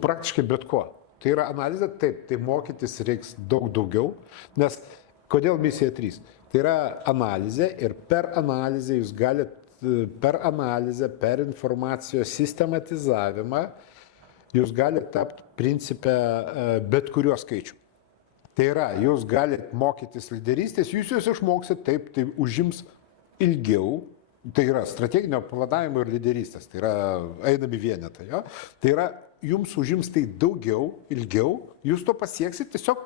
praktiškai bet ko. Tai yra analizė, taip, tai mokytis reiks daug daugiau, nes kodėl misija 3? Tai yra analizė ir per analizę jūs galite, per informacijos sistematizavimą, jūs galite tapti principę bet kuriuo skaičiu. Tai yra, jūs galite mokytis lyderystės, jūs išmoksit taip, tai užims ilgiau, tai yra strateginio planavimo ir lyderystės, tai yra einami vienetai. Jo? Tai yra, jums užims tai daugiau, ilgiau, jūs to pasieksit tiesiog,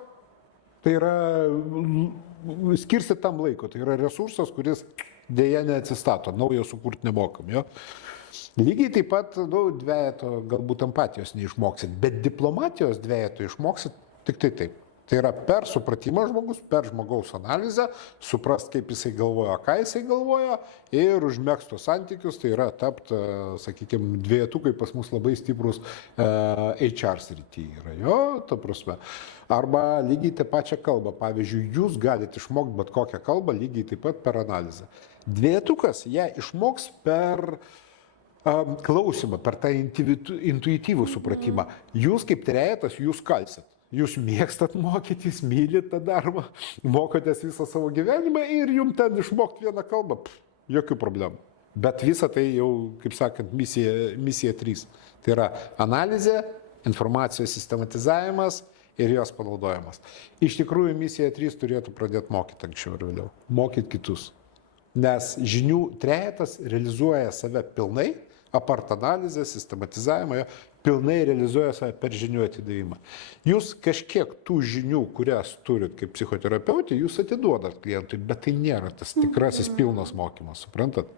tai yra, skirsit tam laiko, tai yra resursas, kuris dėja neatsistato, naujo sukurti nemokam. Jo? Lygiai taip pat, dvejeto galbūt empatijos neišmoksit, bet diplomatijos dvejeto išmoksit tik tai taip. Tai yra per supratimą žmogus, per žmogaus analizę, suprast, kaip jisai galvoja, ką jisai galvoja ir užmegzti santykius, tai yra tapti, sakykime, dvejetukai pas mus labai stiprus HR srityje yra, jo, ta prasme. Arba lygiai tą pačią kalbą, pavyzdžiui, jūs galite išmokti bet kokią kalbą lygiai taip pat per analizę. Dvejetukas ją išmoks per klausimą, per tą intuityvų supratimą. Jūs kaip trejetas, jūs kalsit. Jūs mėgstat mokytis, mylit tą darbą, mokotės visą savo gyvenimą ir jums ten išmokti vieną kalbą, jokių problemų. Bet visa tai jau, kaip sakant, misija 3. Tai yra analizė, informacijos sistematizavimas ir jos panaudojimas. Iš tikrųjų, misija 3 turėtų pradėti mokyti anksčiau ir vėliau, mokyti kitus. Nes žinių trejetas realizuoja save pilnai, apart analizę, sistematizavimą, pilnai realizuoja save per žinių atidavimą. Jūs kažkiek tų žinių, kurias turit kaip psichoterapeutė, jūs atiduodat klientui, bet tai nėra tas tikrasis pilnas mokymas, suprantat?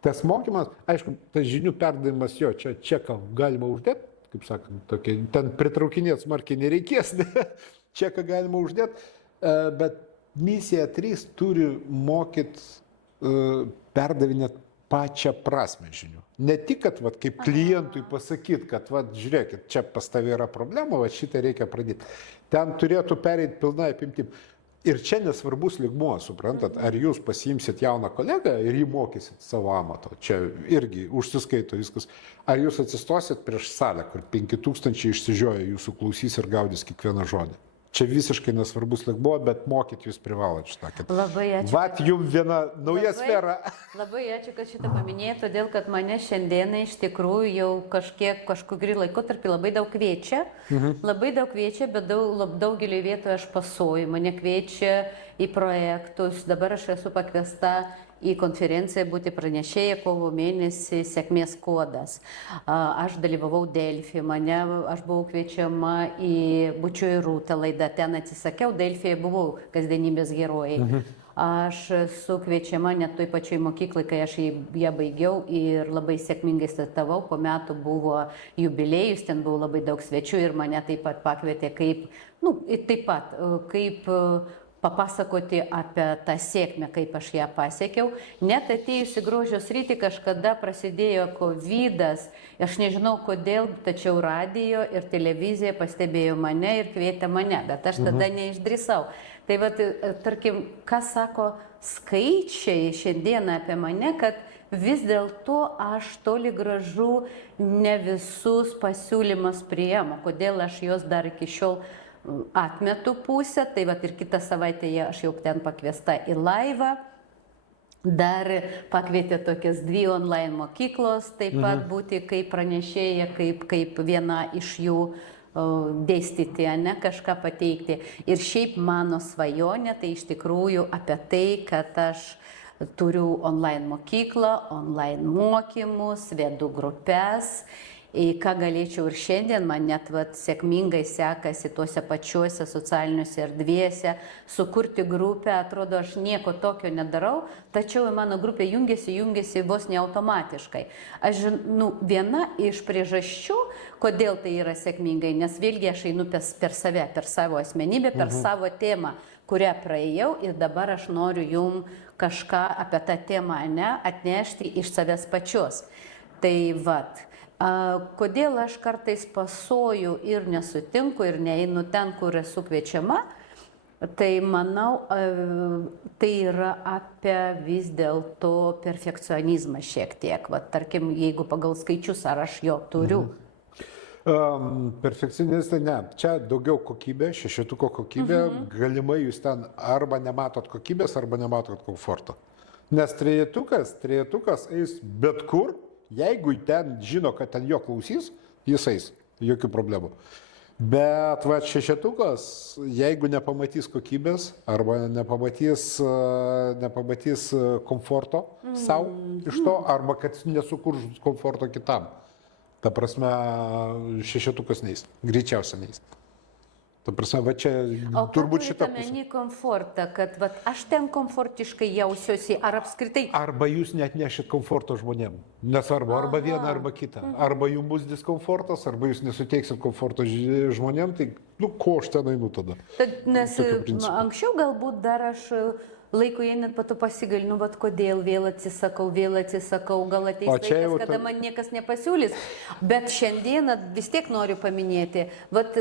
Tas mokymas, aišku, tas žinių perdavimas jo, čia galima uždėti kaip sakant, tokie, ten pritraukinėti smarkiai nereikės, čia ką galima uždėti, bet misija 3 turi mokyti perdavinėti pačią prasme žinių. Ne tik, kad vat, kaip klientui pasakyti, kad vat, žiūrėkit, čia pas tavai yra problema, vat, šitą reikia pradėti. Ten turėtų pereiti pilnai apimtim. Ir čia nesvarbus lygmuo, suprantat, ar jūs pasiimsit jauną kolegą ir jį mokysit savo amato. Čia irgi užsiskaito viskas. Ar jūs atsistosit prieš salę, kur 5000 išsižioja jūsų klausys ir gaudys kiekvieną žodį. Čia visiškai nesvarbus lygmuo, bet mokyti jūs privalot šitą. Labai ačiū. Vat jums viena nauja sfera. Labai ačiū, kad šitą paminėjai, todėl kad mane šiandieną iš tikrųjų jau kažkurį laikotarpį labai daug kviečia. Labai daug kviečia, bet daugelį vietų aš pasuoju. Mane kviečia į projektus. Dabar aš esu pakviesta į konferenciją būti pranešėja kovo mėnesį Sėkmės kodas. Aš dalyvavau Delfi, aš buvau kviečiama į Bučioji Rūta laidą, ten atsisakiau, Delfyje buvau kasdienybės herojai. Aš esu kviečiama net toj pačioj mokyklai, kai aš ją baigiau ir labai sėkmingai startavau, po metų buvo jubiliejus, ten buvo labai daug svečių ir mane taip pat pakvietė kaip papasakoti apie tą sėkmę, kaip aš ją pasiekiau. Net atėjusi grožio sritį kažkada prasidėjo COVID-as, aš nežinau kodėl, tačiau radijo ir televizija pastebėjo mane ir kvietė mane, bet aš tada neišdrįsau. Tai vat, tarkim, ką sako skaičiai šiandieną apie mane, kad vis dėlto aš toli gražu ne visus pasiūlymus priimu, kodėl aš juos dar iki šiol atmetu pusę, tai vat ir kitą savaitę aš jau ten pakviesta į laivą, dar pakvietė tokias 2 online mokyklos, taip pat būti kaip pranešėja, kaip viena iš jų dėstyti, ne, kažką pateikti. Ir šiaip mano svajonė tai iš tikrųjų apie tai, kad aš turiu online mokyklą, online mokymus, vedu grupes. Ką galėčiau ir šiandien, man net sėkmingai sekasi tuose pačiuose socialiniuose erdvėse sukurti grupę, atrodo, aš nieko tokio nedarau, tačiau mano grupė jungiasi vos ne automatiškai. Aš viena iš priežasčių, kodėl tai yra sėkmingai, nes vėlgi aš einu per save, per savo asmenybę, per savo temą, kurią praėjau ir dabar aš noriu jums kažką apie tą temą atnešti iš savęs pačios. Tai vat. Kodėl aš kartais pasuoju ir nesutinku ir neinu ten, kur esu kviečiama, tai manau, tai yra apie vis dėlto perfekcionizmą šiek tiek. Va, tarkim, jeigu pagal skaičius, ar aš jo turiu. Perfekcionistai ne. Čia daugiau kokybė, 6-tuko kokybė. Galimai jūs ten arba nematot kokybės, arba nematot komforto. Nes 3-tukas eis bet kur. Jeigu ten žino, kad ten jo klausys, jis eis, jokių problemų. Bet 6-tukas, jeigu nepamatys kokybės arba nepamatys komforto savo iš to, arba kad nesukurs komforto kitam, ta prasme 6-tukas neis, greičiausiai neis. Ta prasme, va čia turbūt šitą pusę. O ką turite komfortą, kad va, aš ten komfortiškai jausiuosi, ar apskritai? Arba jūs net nešit komforto žmonėm. Nesvarbu, arba vieną, arba kitą. Arba jums bus diskomfortas, arba jūs nesuteiksit komforto žmonėm, tai ko aš ten einu tada? Nes anksčiau galbūt dar aš laiko einant pato pasigalinu, vat kodėl vėl atsisakau, gal ateis laikas, kada man niekas nepasiūlys. Bet šiandieną vis tiek noriu paminėti, vat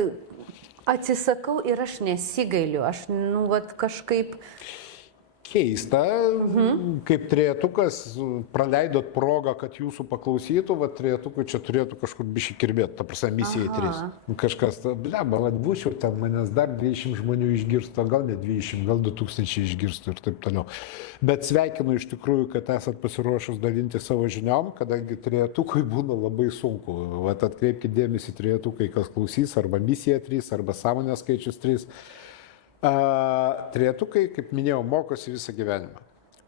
atsisakau ir aš nesigailiu, aš kažkaip keista, kaip 3-tukas, praleidot progą, kad jūsų paklausytų, va 3-tukui čia turėtų kažkur bišį kirbėti, ta prasme misijai 3. Kažkas, būčiau ten, manęs dar 20 žmonių išgirstų, gal ne 20, gal 2000 išgirstų ir taip toliau. Bet sveikinu iš tikrųjų, kad esat pasiruošus dalinti savo žiniom, kadangi 3-tukui būna labai sunku. Vat atkreipkite dėmesį 3-tukai, kas klausys, arba misija 3, arba sąmonės skaičius 3. 3-tukai, kaip minėjau, mokosi visą gyvenimą.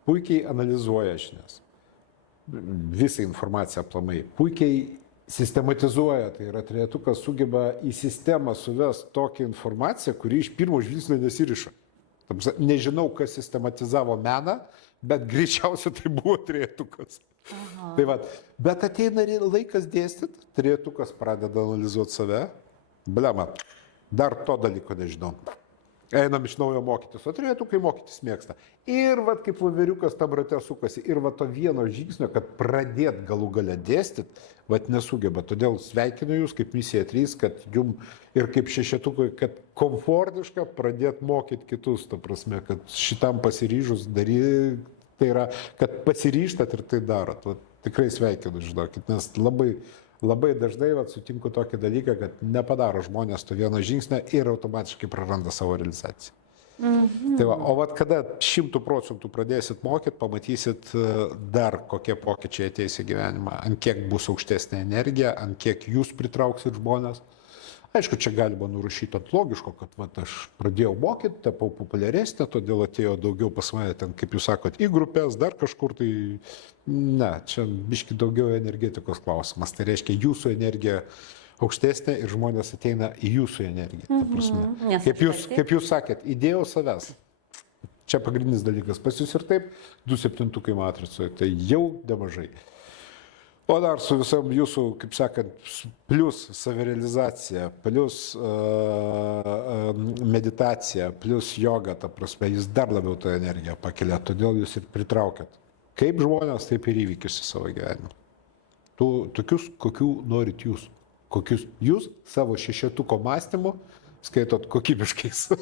Puikiai analizuoja žinias. Visą informaciją aplamai. Puikiai sistematizuoja. Tai yra 3-tukas sugeba į sistemą suvesti tokią informaciją, kuri iš pirmo žvilgsnio nesiriša. Ta prasme, nežinau, kas sistematizavo meną, bet greičiausiai tai buvo trejetukas. Tai va, bet ateina laikas dėstyti, trejetukas pradeda analizuoti save. Blema, dar to dalyko nežinau. Einam iš naujo mokytis, o trejetukai mokytis mėgsta. Ir va, kaip voveriukas tam rate sukasi, ir va to vieno žingsnio, kad pradėt galų galę dėstyti, va nesugeba. Todėl sveikinu jūs kaip misija 3, kad jum ir kaip šešetukui, kad komfortiška pradėt mokyti kitus, ta prasme, kad šitam pasiryžus daryti, tai yra, kad pasiryžtat ir tai darot. Va, tikrai sveikinu, žinokit, nes labai dažnai sutinku tokį dalyką, kad nepadaro žmonės to vieno žingsnio ir automatiškai praranda savo realizaciją. Tai va, o vat kada 100% pradėsit mokyti, pamatysit dar kokie pokyčiai ateis į gyvenimą, ant kiek bus aukštesnė energija, ant kiek jūs pritrauksit žmonės. Aišku, čia galima nurašyti ant logiško, kad va, aš pradėjau mokyti, tapau populiaresnė, todėl atėjo daugiau pas mane ten, kaip jūs sakot, į grupės, dar kažkur tai. Ne, čia biški daugiau energetikos klausimas. Tai reiškia, jūsų energija aukštesnė ir žmonės ateina į jūsų energiją. Ta prasme. Kaip jūs sakėt, įdėjau savęs. Čia pagrindinis dalykas. Pas jūs ir taip 2/7 matricoje, tai jau nemažai. O dar su visam jūsų, kaip sakant, plus savirealizacija, plus meditacija, plus joga, ta prasme, jis dar labiau tą energiją pakelia, todėl jūs ir pritraukiat. Kaip žmonės, taip ir įvykius į savo gyvenimą. Tokius, kokių norit jūs. Kokius jūs savo šešetuko mąstymu skaitot kokybiškais.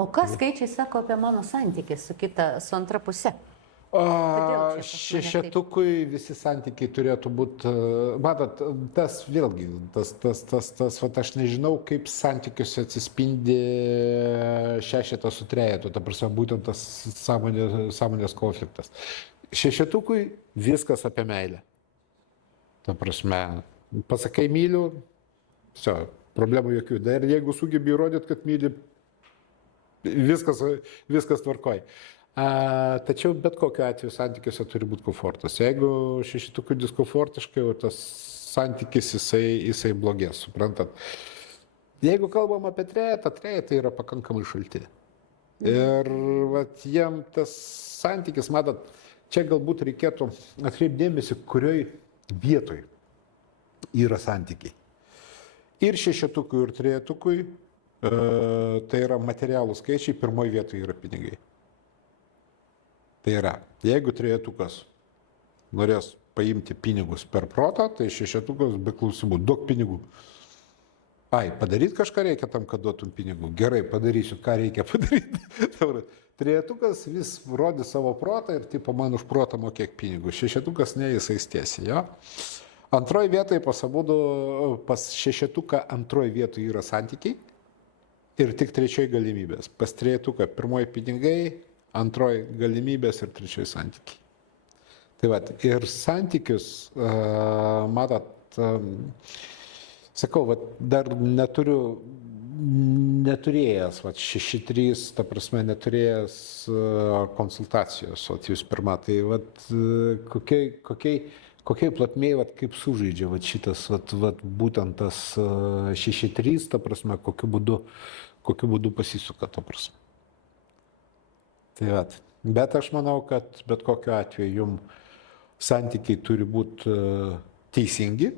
O ką skaičiai sako apie mano santykį su antra pusė? Šešetukui visi santykiai turėtų būti, matot, tas vėlgi, aš nežinau, kaip santykiuose atsispindi šešetas su trejetu, ta prasme, būtent tas sąmonės konfliktas. Šešetukui viskas apie meilę. Ta prasme, pasakai myliu, problemų jokių. Dar jeigu sugebi įrodyti, kad myli, viskas tvarkoj. Tačiau bet kokiu atveju santykiuose turi būti komfortas. Jeigu šešetukui diskomfortiškai, tas santykis jisai blogės, suprantat. Jeigu kalbam apie trejetą, trejetai yra pakankamai šalti. Ir vat, jiem tas santykis, matot, čia galbūt reikėtų atkreipdėmėsi, kurioj vietoj yra santykiai. Ir šešetukui, ir trejetukui tai yra materialų skaičiai, pirmoji vietoje yra pinigai. Tai yra, jeigu trejetukas norės paimti pinigus per protą, tai šešetukas be klausimų, duok pinigų. Padaryti kažką reikia tam, kad duotum pinigų. Gerai, padarysiu, ką reikia padaryti. Trejetukas vis rodys savo protą ir tipo man už protą mokėk pinigų. Šešetukas ne, jisai stiesi, jo. Antroji vietoje pas šešetuką antroji vietoje yra santykiai ir tik trečioji galimybės. Pas trejetuką pirmoji pinigai, antroji galimybės ir trečioji santykiai. Tai va, ir santykius, matot, sakau, va, dar neturėjęs, va, 6-3, ta prasme, neturėjęs konsultacijos, o jūs pirmą, tai va, kokiai platmėje, va, kaip sužaidžia va, šitas, va, būtent tas 6-3, ta prasme, kokiu būdu pasisuka, ta prasme. Tai vat. Bet aš manau, kad bet kokiu atveju jums santykiai turi būti teisingi.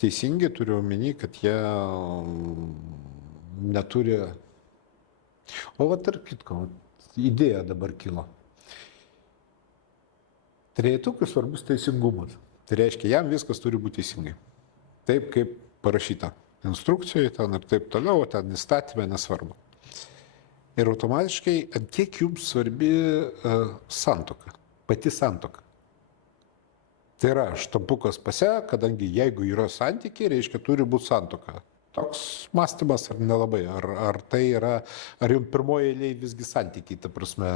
Teisingi turiu omeny, kad jie neturi... O va, tarp kitko, idėja dabar kilo. Trejetukui svarbus teisingumas. Tai reiškia, jam viskas turi būti teisingai. Taip, kaip parašyta instrukcijoje, ten ir taip toliau, ten įstatymė nesvarbu. Ir automatiškai, ant kiek jums svarbi santuoka, pati santuoka. Tai yra štampukas pase, kadangi jeigu yra santykiai, reiškia, turi būti santuoka. Toks mąstymas ar nelabai? Ar tai yra, ar jums pirmoje eilėje visgi santykiai, ta prasme?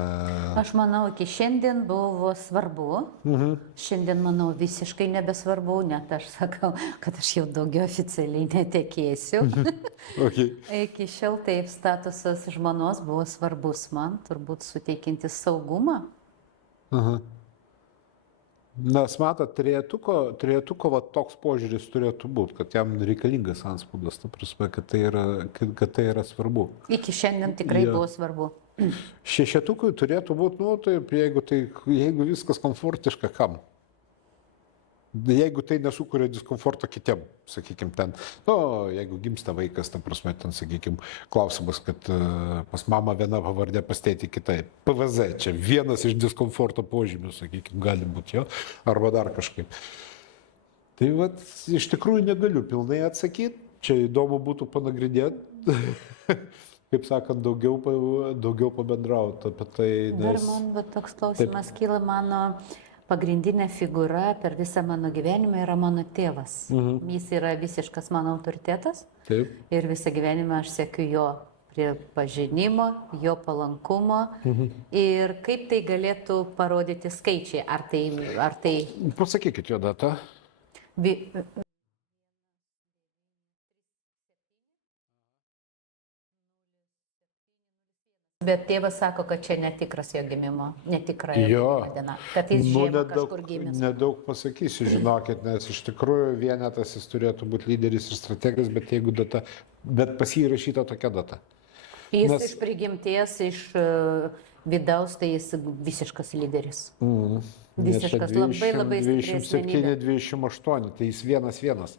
Aš manau, iki šiandien buvo svarbu. Šiandien, manau, visiškai nebesvarbu, net aš sakau, kad aš jau daugiau oficialiai netekėsiu. Okay. Iki šiol taip statusas žmonos buvo svarbus man, turbūt suteikintis saugumą. Nes matot, trejetuko va, toks požiūris turėtų būti, kad jam reikalingas antspaudas, ta prasme, kad tai yra svarbu. Iki šiandien tikrai Jo. buvo svarbu. Šešetukui turėtų būti, nu, taip, jeigu viskas komfortiška, kam? Jeigu tai nesukuria diskomforto kitiem, sakykime, ten, nu, jeigu gimsta vaikas, ta prasme, ten, sakykime, klausimas, kad pas mamą viena pavardė, pas tėtį kitai. PVZ, čia vienas iš diskomforto požymių, sakykime, gali būti jo, arba dar kažkaip. Tai vat, iš tikrųjų negaliu pilnai atsakyti, čia įdomu būtų panagrinėti, kaip sakant, daugiau pabendrauti apie tai. Dar man va, toks klausimas kyla, mano pagrindinė figūra per visą mano gyvenimą yra mano tėvas. Jis yra visiškas mano autoritetas. Taip. Ir visą gyvenimą aš sekiu jo pripažinimo, jo palankumo. Ir kaip tai galėtų parodyti skaičiai? Ar tai Pasakykit jo datą. vi- Bet tėvas sako, kad čia netikras jo gimimo, netikra jo Jo. gimimo diena. Kad jis žiemą kažkur gimęs. Nedaug pasakysiu, žinokit, nes iš tikrųjų vienetas jis turėtų būti lyderis ir strategas, bet jeigu data, bet pas jį įrašyta tokia data. Jis Nes- iš prigimties, iš vidaus, tai jis visiškas lyderis. Visiškas, labai stipri asmenybė. 27-28, tai jis 1-1.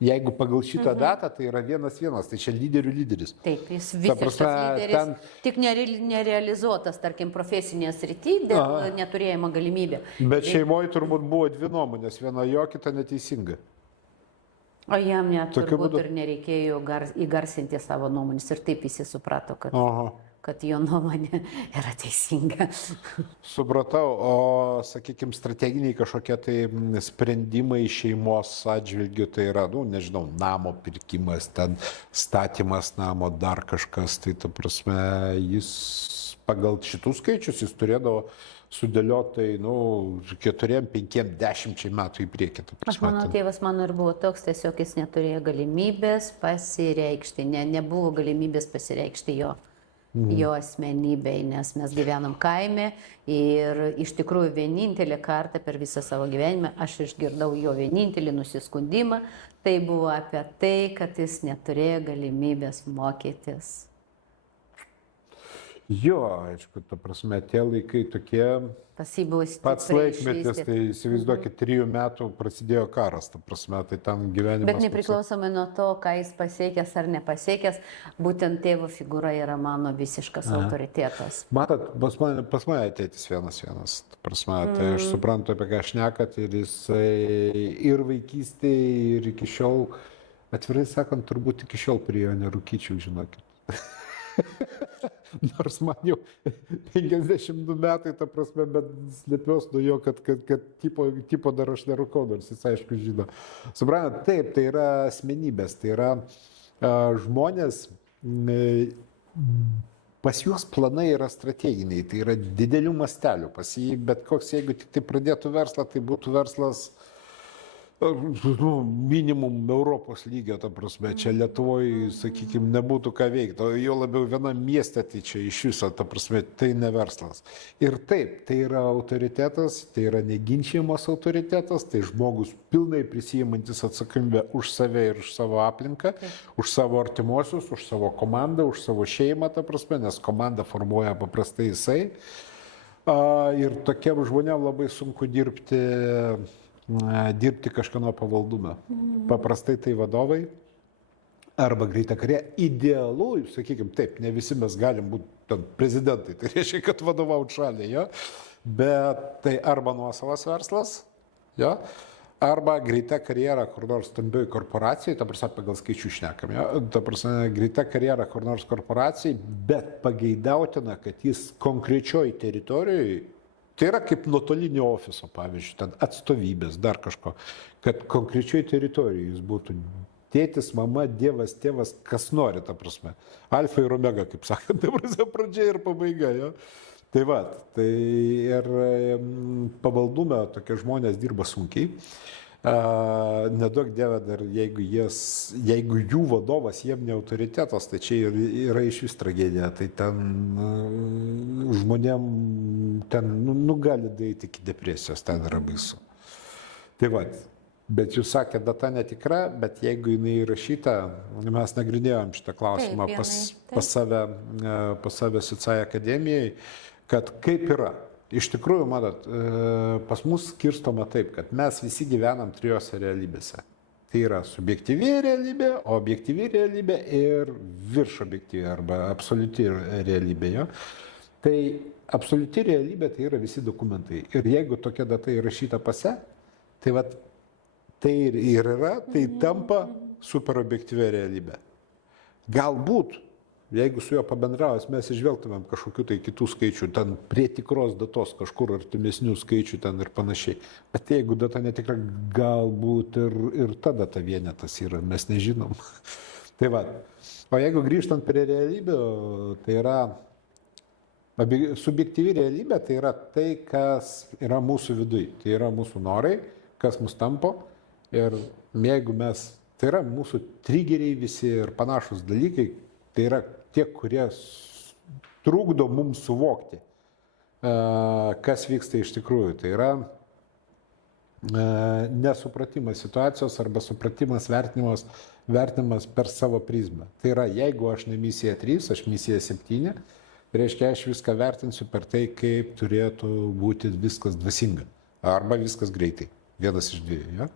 Jeigu pagal šitą datą, tai yra 1-1, tai čia lyderių lyderis. Taip, jis Ta visiškas prasme, lyderis, tik nerealizuotas, tarkim, profesinėje srityje dėl Aha. neturėjimo galimybę. Bet šeimoje turbūt buvo dvi nuomonės, viena jo, kita neteisinga. O jam net Tokiu turbūt būdu- ir nereikėjo įgarsinti savo nuomonės ir taip visi suprato, Aha. kad jo nuomonė yra teisinga. Supratau, o, sakykime, strateginiai kažkokie tai sprendimai šeimos atžvilgių, tai yra, nu, nežinau, namo pirkimas, ten statymas namo, dar kažkas, tai ta prasme, jis pagal šitus skaičius jis turėdavo sudėliotai, nu, 4, 5, 10 metų į priekį. Ta Aš prasme, manau, ten- tėvas mano ir buvo toks, tiesiog jis neturėjo galimybės pasireikšti, nebuvo galimybės pasireikšti jo asmenybei, nes mes gyvenam kaime ir iš tikrųjų vienintelį kartą per visą savo gyvenimą aš išgirdau jo vienintelį nusiskundimą, tai buvo apie tai, kad jis neturėjo galimybės mokytis. Jo, aišku, ta prasme, tie laikai tokie, Pas jį buvo pats stipriai laikmetis, išvystyta. tai įsivaizduokit, 3 metų prasidėjo karas, ta prasme, tai ten gyvenimas. Bet nepriklausomai nuo to, ką jis pasiekęs ar nepasiekęs, būtent tėvo figūra yra mano visiškas autoritetas. Matot, pas mane tėtis 1-1, ta prasme, tai aš suprantu, apie ką šnekat ir jisai ir vaikystėje, ir iki šiol, atvirai sakant, turbūt iki šiol prie jo nerūkyčiau, žinokit. Nors man jau 52 metai, ta prasme, bet slėpios nuo jo, kad tipo dar aš nerūkau, nors jis aišku žino. Suprantat, taip, tai yra asmenybės, tai yra žmonės, pas juos planai yra strateginiai, tai yra didelių mastelių, pas jį bet koks, jeigu tik tai pradėtų verslą, tai būtų verslas nu, minimum Europos lygio, ta prasme, čia Lietuvoje, sakykime, nebūtų ką veikti, o jo labiau vienam mieste, tai čia iš viso, ta prasme, tai ne verslas. Ir taip, tai yra autoritetas, tai yra neginčiamas autoritetas, tai žmogus pilnai prisiimantis atsakomybę už save ir už savo aplinką, už savo artimuosius, už savo komandą, už savo šeimą, ta prasme, nes komandą formuoja paprastai jisai. Ir tokiem žmonėm labai sunku dirbti kažkieno pavaldume. Paprastai tai vadovai arba greita karjera. Idealu, sakykime, taip, ne visi mes galim būti prezidentai, tai reiškia, kad vadovauti šaliai, jo? Bet tai arba nuosavas verslas, jo? Arba greita karjera kur nors stambioj korporacijai, ta prasme, pagal skaičių šnekam, jo? Ta prasme, greita karjera kur nors korporacijai, bet pageidautina, kad jis konkrečioj teritorijoje, tai yra kaip nuotolinio ofiso, pavyzdžiui, ten atstovybės, dar kažko, kad konkrečioj teritorijoje jis būtų tėtis, mama, dievas, tėvas, kas nori, ta prasme. Alfa ir omega, kaip sakant, ta prasme, pradžia ir pabaiga, jo. Tai va, tai ir pavaldume tokie žmonės dirba sunkiai. Nedaug dievė dar, jeigu jų vadovas jiem ne autoritetas, tai čia yra iš vis tragedija. Tai ten žmonėm gali daryti iki depresijos, ten yra baisu. Tai va, bet jūs sakėte, data netikra, bet jeigu jinai įrašyta, mes nagrinėjom šitą klausimą pas save Sociai akademijai, kad kaip yra. Iš tikrųjų, matot, pas mus skirstoma taip, kad mes visi gyvenam trijose realybėse. Tai yra subjektyvi realybė, objektyvi realybė ir virš objektyvi arba absoliuti realybė. Jo? Tai absoliuti realybė tai yra visi dokumentai. Ir jeigu tokia data įrašyta pase, tai vat, tai ir yra, tai tampa superobjektyvia realybė. Galbūt, jeigu su juo pabendravęs, mes išvelgtumėm kažkokių tai kitų skaičių, ten prie tikros datos kažkur artimesnių skaičių ten ir panašiai. Bet jeigu data netikra, galbūt ir ta data vienetas yra, mes nežinom. Tai va. O jeigu grįžtant prie realybę, tai yra subjektyvi realybė, tai yra tai, kas yra mūsų viduj. Tai yra mūsų norai, kas mus tampo. Ir jeigu mes, tai yra mūsų trigeriai visi ir panašus dalykai, tai yra tie, kurie trukdo mums suvokti, kas vyksta iš tikrųjų. Tai yra nesupratimas situacijos arba supratimas, vertinimas per savo prizmę. Tai yra, jeigu aš ne misija 3, aš misija 7, reiškia, aš viską vertinsiu per tai, kaip turėtų būti viskas dvasinga. Arba viskas greitai. Vienas iš dviejų. Ja?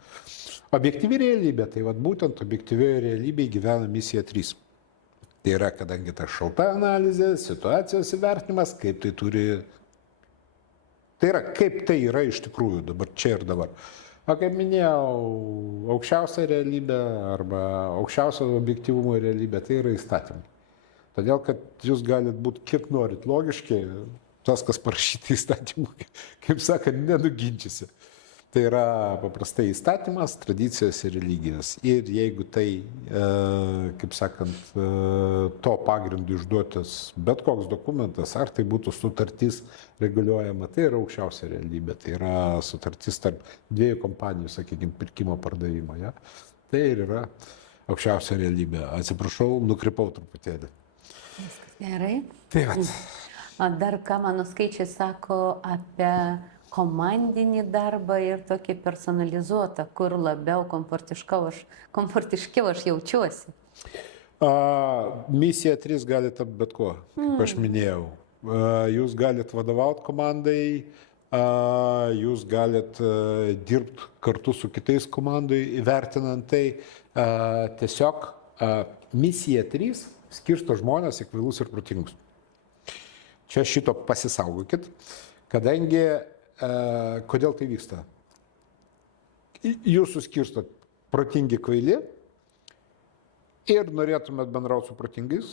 Objektyvi realybė, tai vat būtent objektyvioje realybėje gyvena misija 3. Tai yra, kadangi ta šalta analizė, situacijos įvertinimas, kaip tai turi... Tai yra, kaip tai yra iš tikrųjų dabar, čia ir dabar. O kaip minėjau, aukščiausia realybė arba aukščiausio objektyvumo realybė, tai yra įstatymai. Todėl, kad jūs galite būti kiek norit logiški, tas, kas parašyti įstatymų, kaip sakant, nenuginčysi. Tai yra paprastai įstatymas, tradicijos ir religijos. Ir jeigu tai, kaip sakant, to pagrindu išduotas bet koks dokumentas, ar tai būtų sutartis reguliuojama, tai yra aukščiausia realybė. Tai yra sutartis tarp dviejų kompanijų, sakykime, pirkimo pardavimo. Ja? Tai ir yra aukščiausia realybė. Atsiprašau, nukrypau truputėlį. Viskas gerai. Tai vat. Dar ką mano skaičiai sako apie komandinį darbą ir tokį personalizuotą, kur labiau komfortiškiau aš jaučiuosi. Misija 3 gali tapti bet kuo, kaip aš minėjau. Jūs galite vadovauti komandai, jūs galite dirbti kartu su kitais komandai, įvertinant tai. Tiesiog misija 3 skirsto žmonės į kvailus ir protingus. Čia šito pasisaugokit, kadangi kodėl tai vyksta? Jūs suskirstot protingi kvaili ir norėtumėt bendrauti su protingais,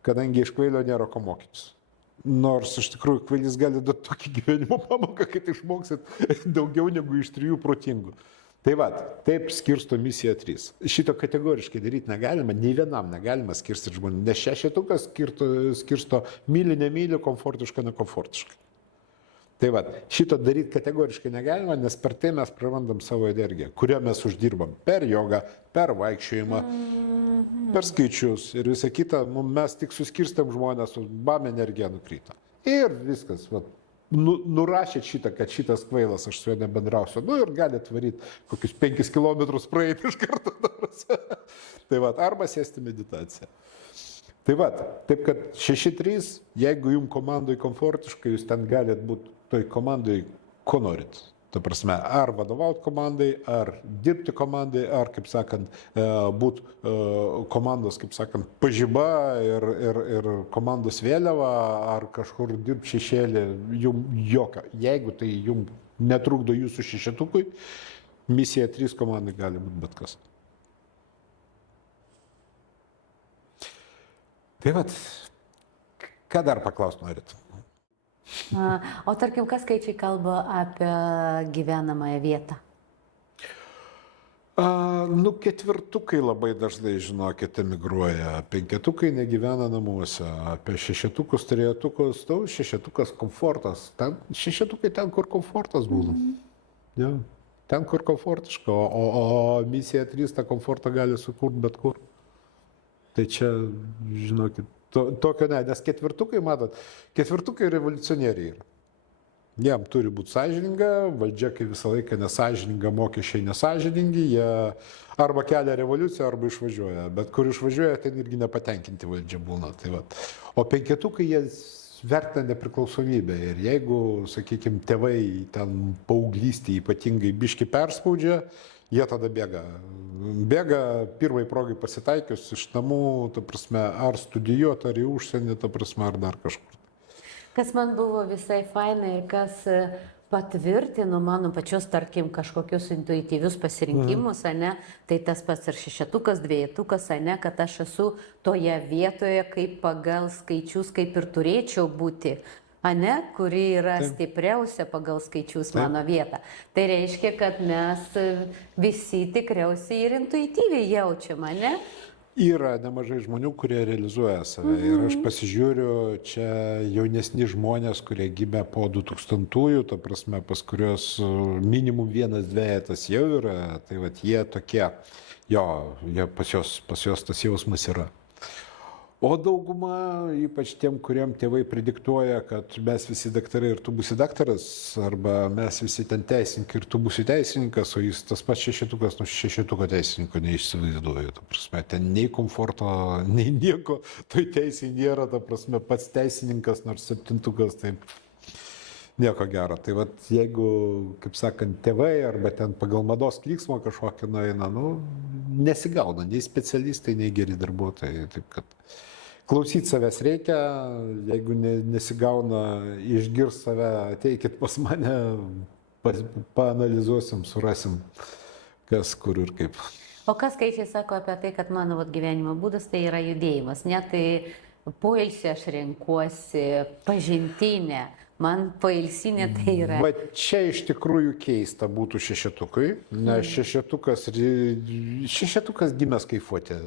kadangi iš kvailio nėra ko mokytis. Nors iš tikrųjų kvailis gali duoti tokį gyvenimo pamoką, kad išmoksit daugiau negu iš 3 protingų. Tai va, taip skirsto misija 3. Šito kategoriškai daryti negalima, nei vienam negalima skirstyti žmonių, nes 6 skirsto myli, nemyli, komfortiška, nekomfortiška. Tai va, šito daryti kategoriškai negalima, nes per tai mes prarandam savo energiją, kurią mes uždirbam per jogą, per vaikščiojimą, per skaičius ir visą kitą. Mes tik suskirstam žmonės, bam, energija nukrito. Ir viskas, va, nurašėt šitą, kad šitas kvailas, aš su juo nebendrausiu. Nu ir galite varyti kokius 5 kilometrus praeiti iš karto. Tai va, arba sėsti meditaciją. Tai va, taip kad 6-3, jeigu jums komandai komfortiškai, jūs ten galite būti toj komandai, ko norit. Ta prasme, ar vadovauti komandai, ar dirbti komandai, ar, kaip sakant, būti komandos, kaip sakant, pažyba ir komandos vėliava, ar kažkur dirbti šešėlį, jums jokio. Jeigu tai jums netrukdo jūsų 6-tukui, misija 3 komandai gali būti bet kas. Tai vat, ką dar paklaust norit? O tarkim, kas skaičiai kalba apie gyvenamąją vietą? Nu, 4-tukai labai dažnai, žinokit, emigruoja. 5-tukai negyvena namuose. Apie 6-tukus, 3-tukus, 6-tukas komfortas. 6-tukai ten, kur komfortas būna. Ja. ten, kur komfortiška, o misija 3 tą komfortą gali sukurti bet kur. Tai čia, žinokit, tokio ne, nes ketvirtukai, matot, ketvirtukai revoliucionieriai yra. Jiem turi būti sąžininga, valdžia kaip visą laiką nesąžininga, mokesčiai nesąžiningi, jie arba kelia revoliuciją, arba išvažiuoja, bet kur išvažiuoja, ten irgi nepatenkinti valdžia būna. Tai vat. O penketukai jie vertina nepriklausomybę ir jeigu, sakykime, tėvai ten paauglystį ypatingai biški perspaudžia, jie tada bėga. Bėga pirmai progai pasitaikius iš namų, ta prasme, ar studijuoti, ar į užsienį, ta prasme, ar dar kažkur. Kas man buvo visai faina ir kas patvirtino mano pačios, tarkim, kažkokius intuityvius pasirinkimus, ane, tai tas pats ir šešetukas, dviejetukas, ane, kad aš esu toje vietoje, kaip pagal skaičius, kaip ir turėčiau būti, ane, kuri yra stipriausia pagal skaičius mano vietą. Tai reiškia, kad mes visi tikriausiai ir intuityviai jaučiam, ane? Yra nemažai žmonių, kurie realizuoja save. Ir aš pasižiūriu, čia jaunesni žmonės, kurie gimė po 2000-ųjų, ta prasme, pas kurios minimum 1-2 jau yra, tai vat jie tokie, jo, pas juos tas jausmas yra. O dauguma, ypač tiem, kuriem tėvai pridiktuoja, kad mes visi daktarai ir tu būsi daktaras, arba mes visi ten teisininkai ir tu būsi teisininkas, o jis tas pats šešetukas, nu šešetuko teisininko neišsivaizduoju. Ta prasme, ten nei komforto, nei nieko, toj teisėje nėra, ta prasme, pats teisininkas, nors septintukas, tai nieko gero. Tai vat, jeigu, kaip sakant, tėvai arba ten pagal mados klyksmą kažkokį nueina, nu, nesigauna nei specialistai, nei geri darbuotojai. Taip kad klausyti savęs reikia, jeigu nesigauna, išgirs save, ateikit pas mane, paanalizuosim, surasim, kas, kur ir kaip. O kas skaičiai sako apie tai, kad mano gyvenimo būdas tai yra judėjimas, ne, tai poilsį aš renkuosi, pažintinę. Man pailsinė tai yra. Bet čia iš tikrųjų keista būtų šešetukui, nes šešetukas gimęs kaifuoti.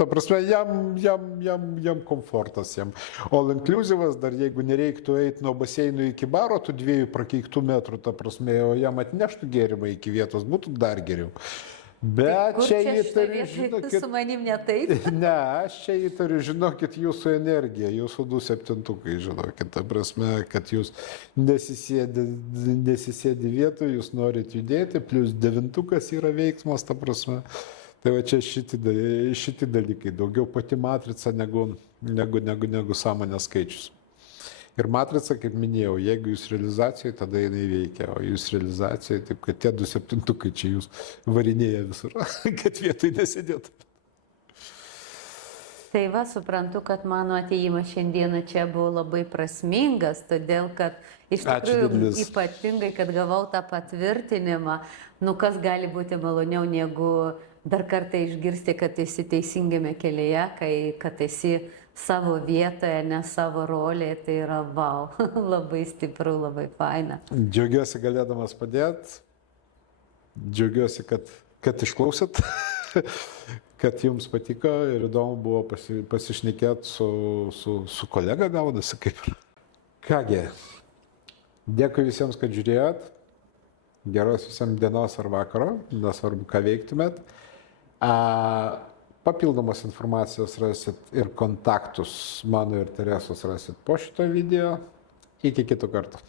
Ta prasme, jam komfortas, jam. All inclusive'as, dar jeigu nereiktų eiti nuo baseinų iki baro, tų 2 prakeiktų metrų, ta prasme, o jam atneštų gėrimą iki vietos, būtų dar geriau. Bet čia įtariu, žinokit, su manim ne taip. Ne, aš čia įtariu, žinokit, jūsų energiją, jūsų 2-7, žinokit, ta prasme, kad jūs nesisėdi vietoj, jūs norit judėti, plus 9 yra veiksmas, ta prasme. Tai va čia šiti dalykai, daugiau pati matrica negu sąmonės skaičius. Ir matrica, kaip minėjau, jeigu jūs realizacijoje, tada jinai veikia, o jūs realizacijoje, taip kad tie 2-7 čia jūs varinėja visur, kad vietoj nesėdėtų. Tai va, suprantu, kad mano atėjimas šiandieną čia buvo labai prasmingas, todėl kad iš tikrųjų ypatingai, kad gavau tą patvirtinimą, nu kas gali būti maloniau negu dar kartą išgirsti, kad esi teisingame kelyje, kad esi savo vietoje, ne savo rolėje, tai yra wow, labai stipru, labai faina. Džiaugiuosi galėdamas padėti, džiaugiuosi, kad išklausėt, kad jums patiko ir įdomu buvo pasišnekėti su kolega gaunasi kaip. Kągi, dėkui visiems, kad žiūrėjot, geros visiems dienos ar vakaro, nesvarbu, ką veiktumėt. Papildomos informacijos rasit ir kontaktus mano ir Teresos rasit po šito video. Iki kitų kartų.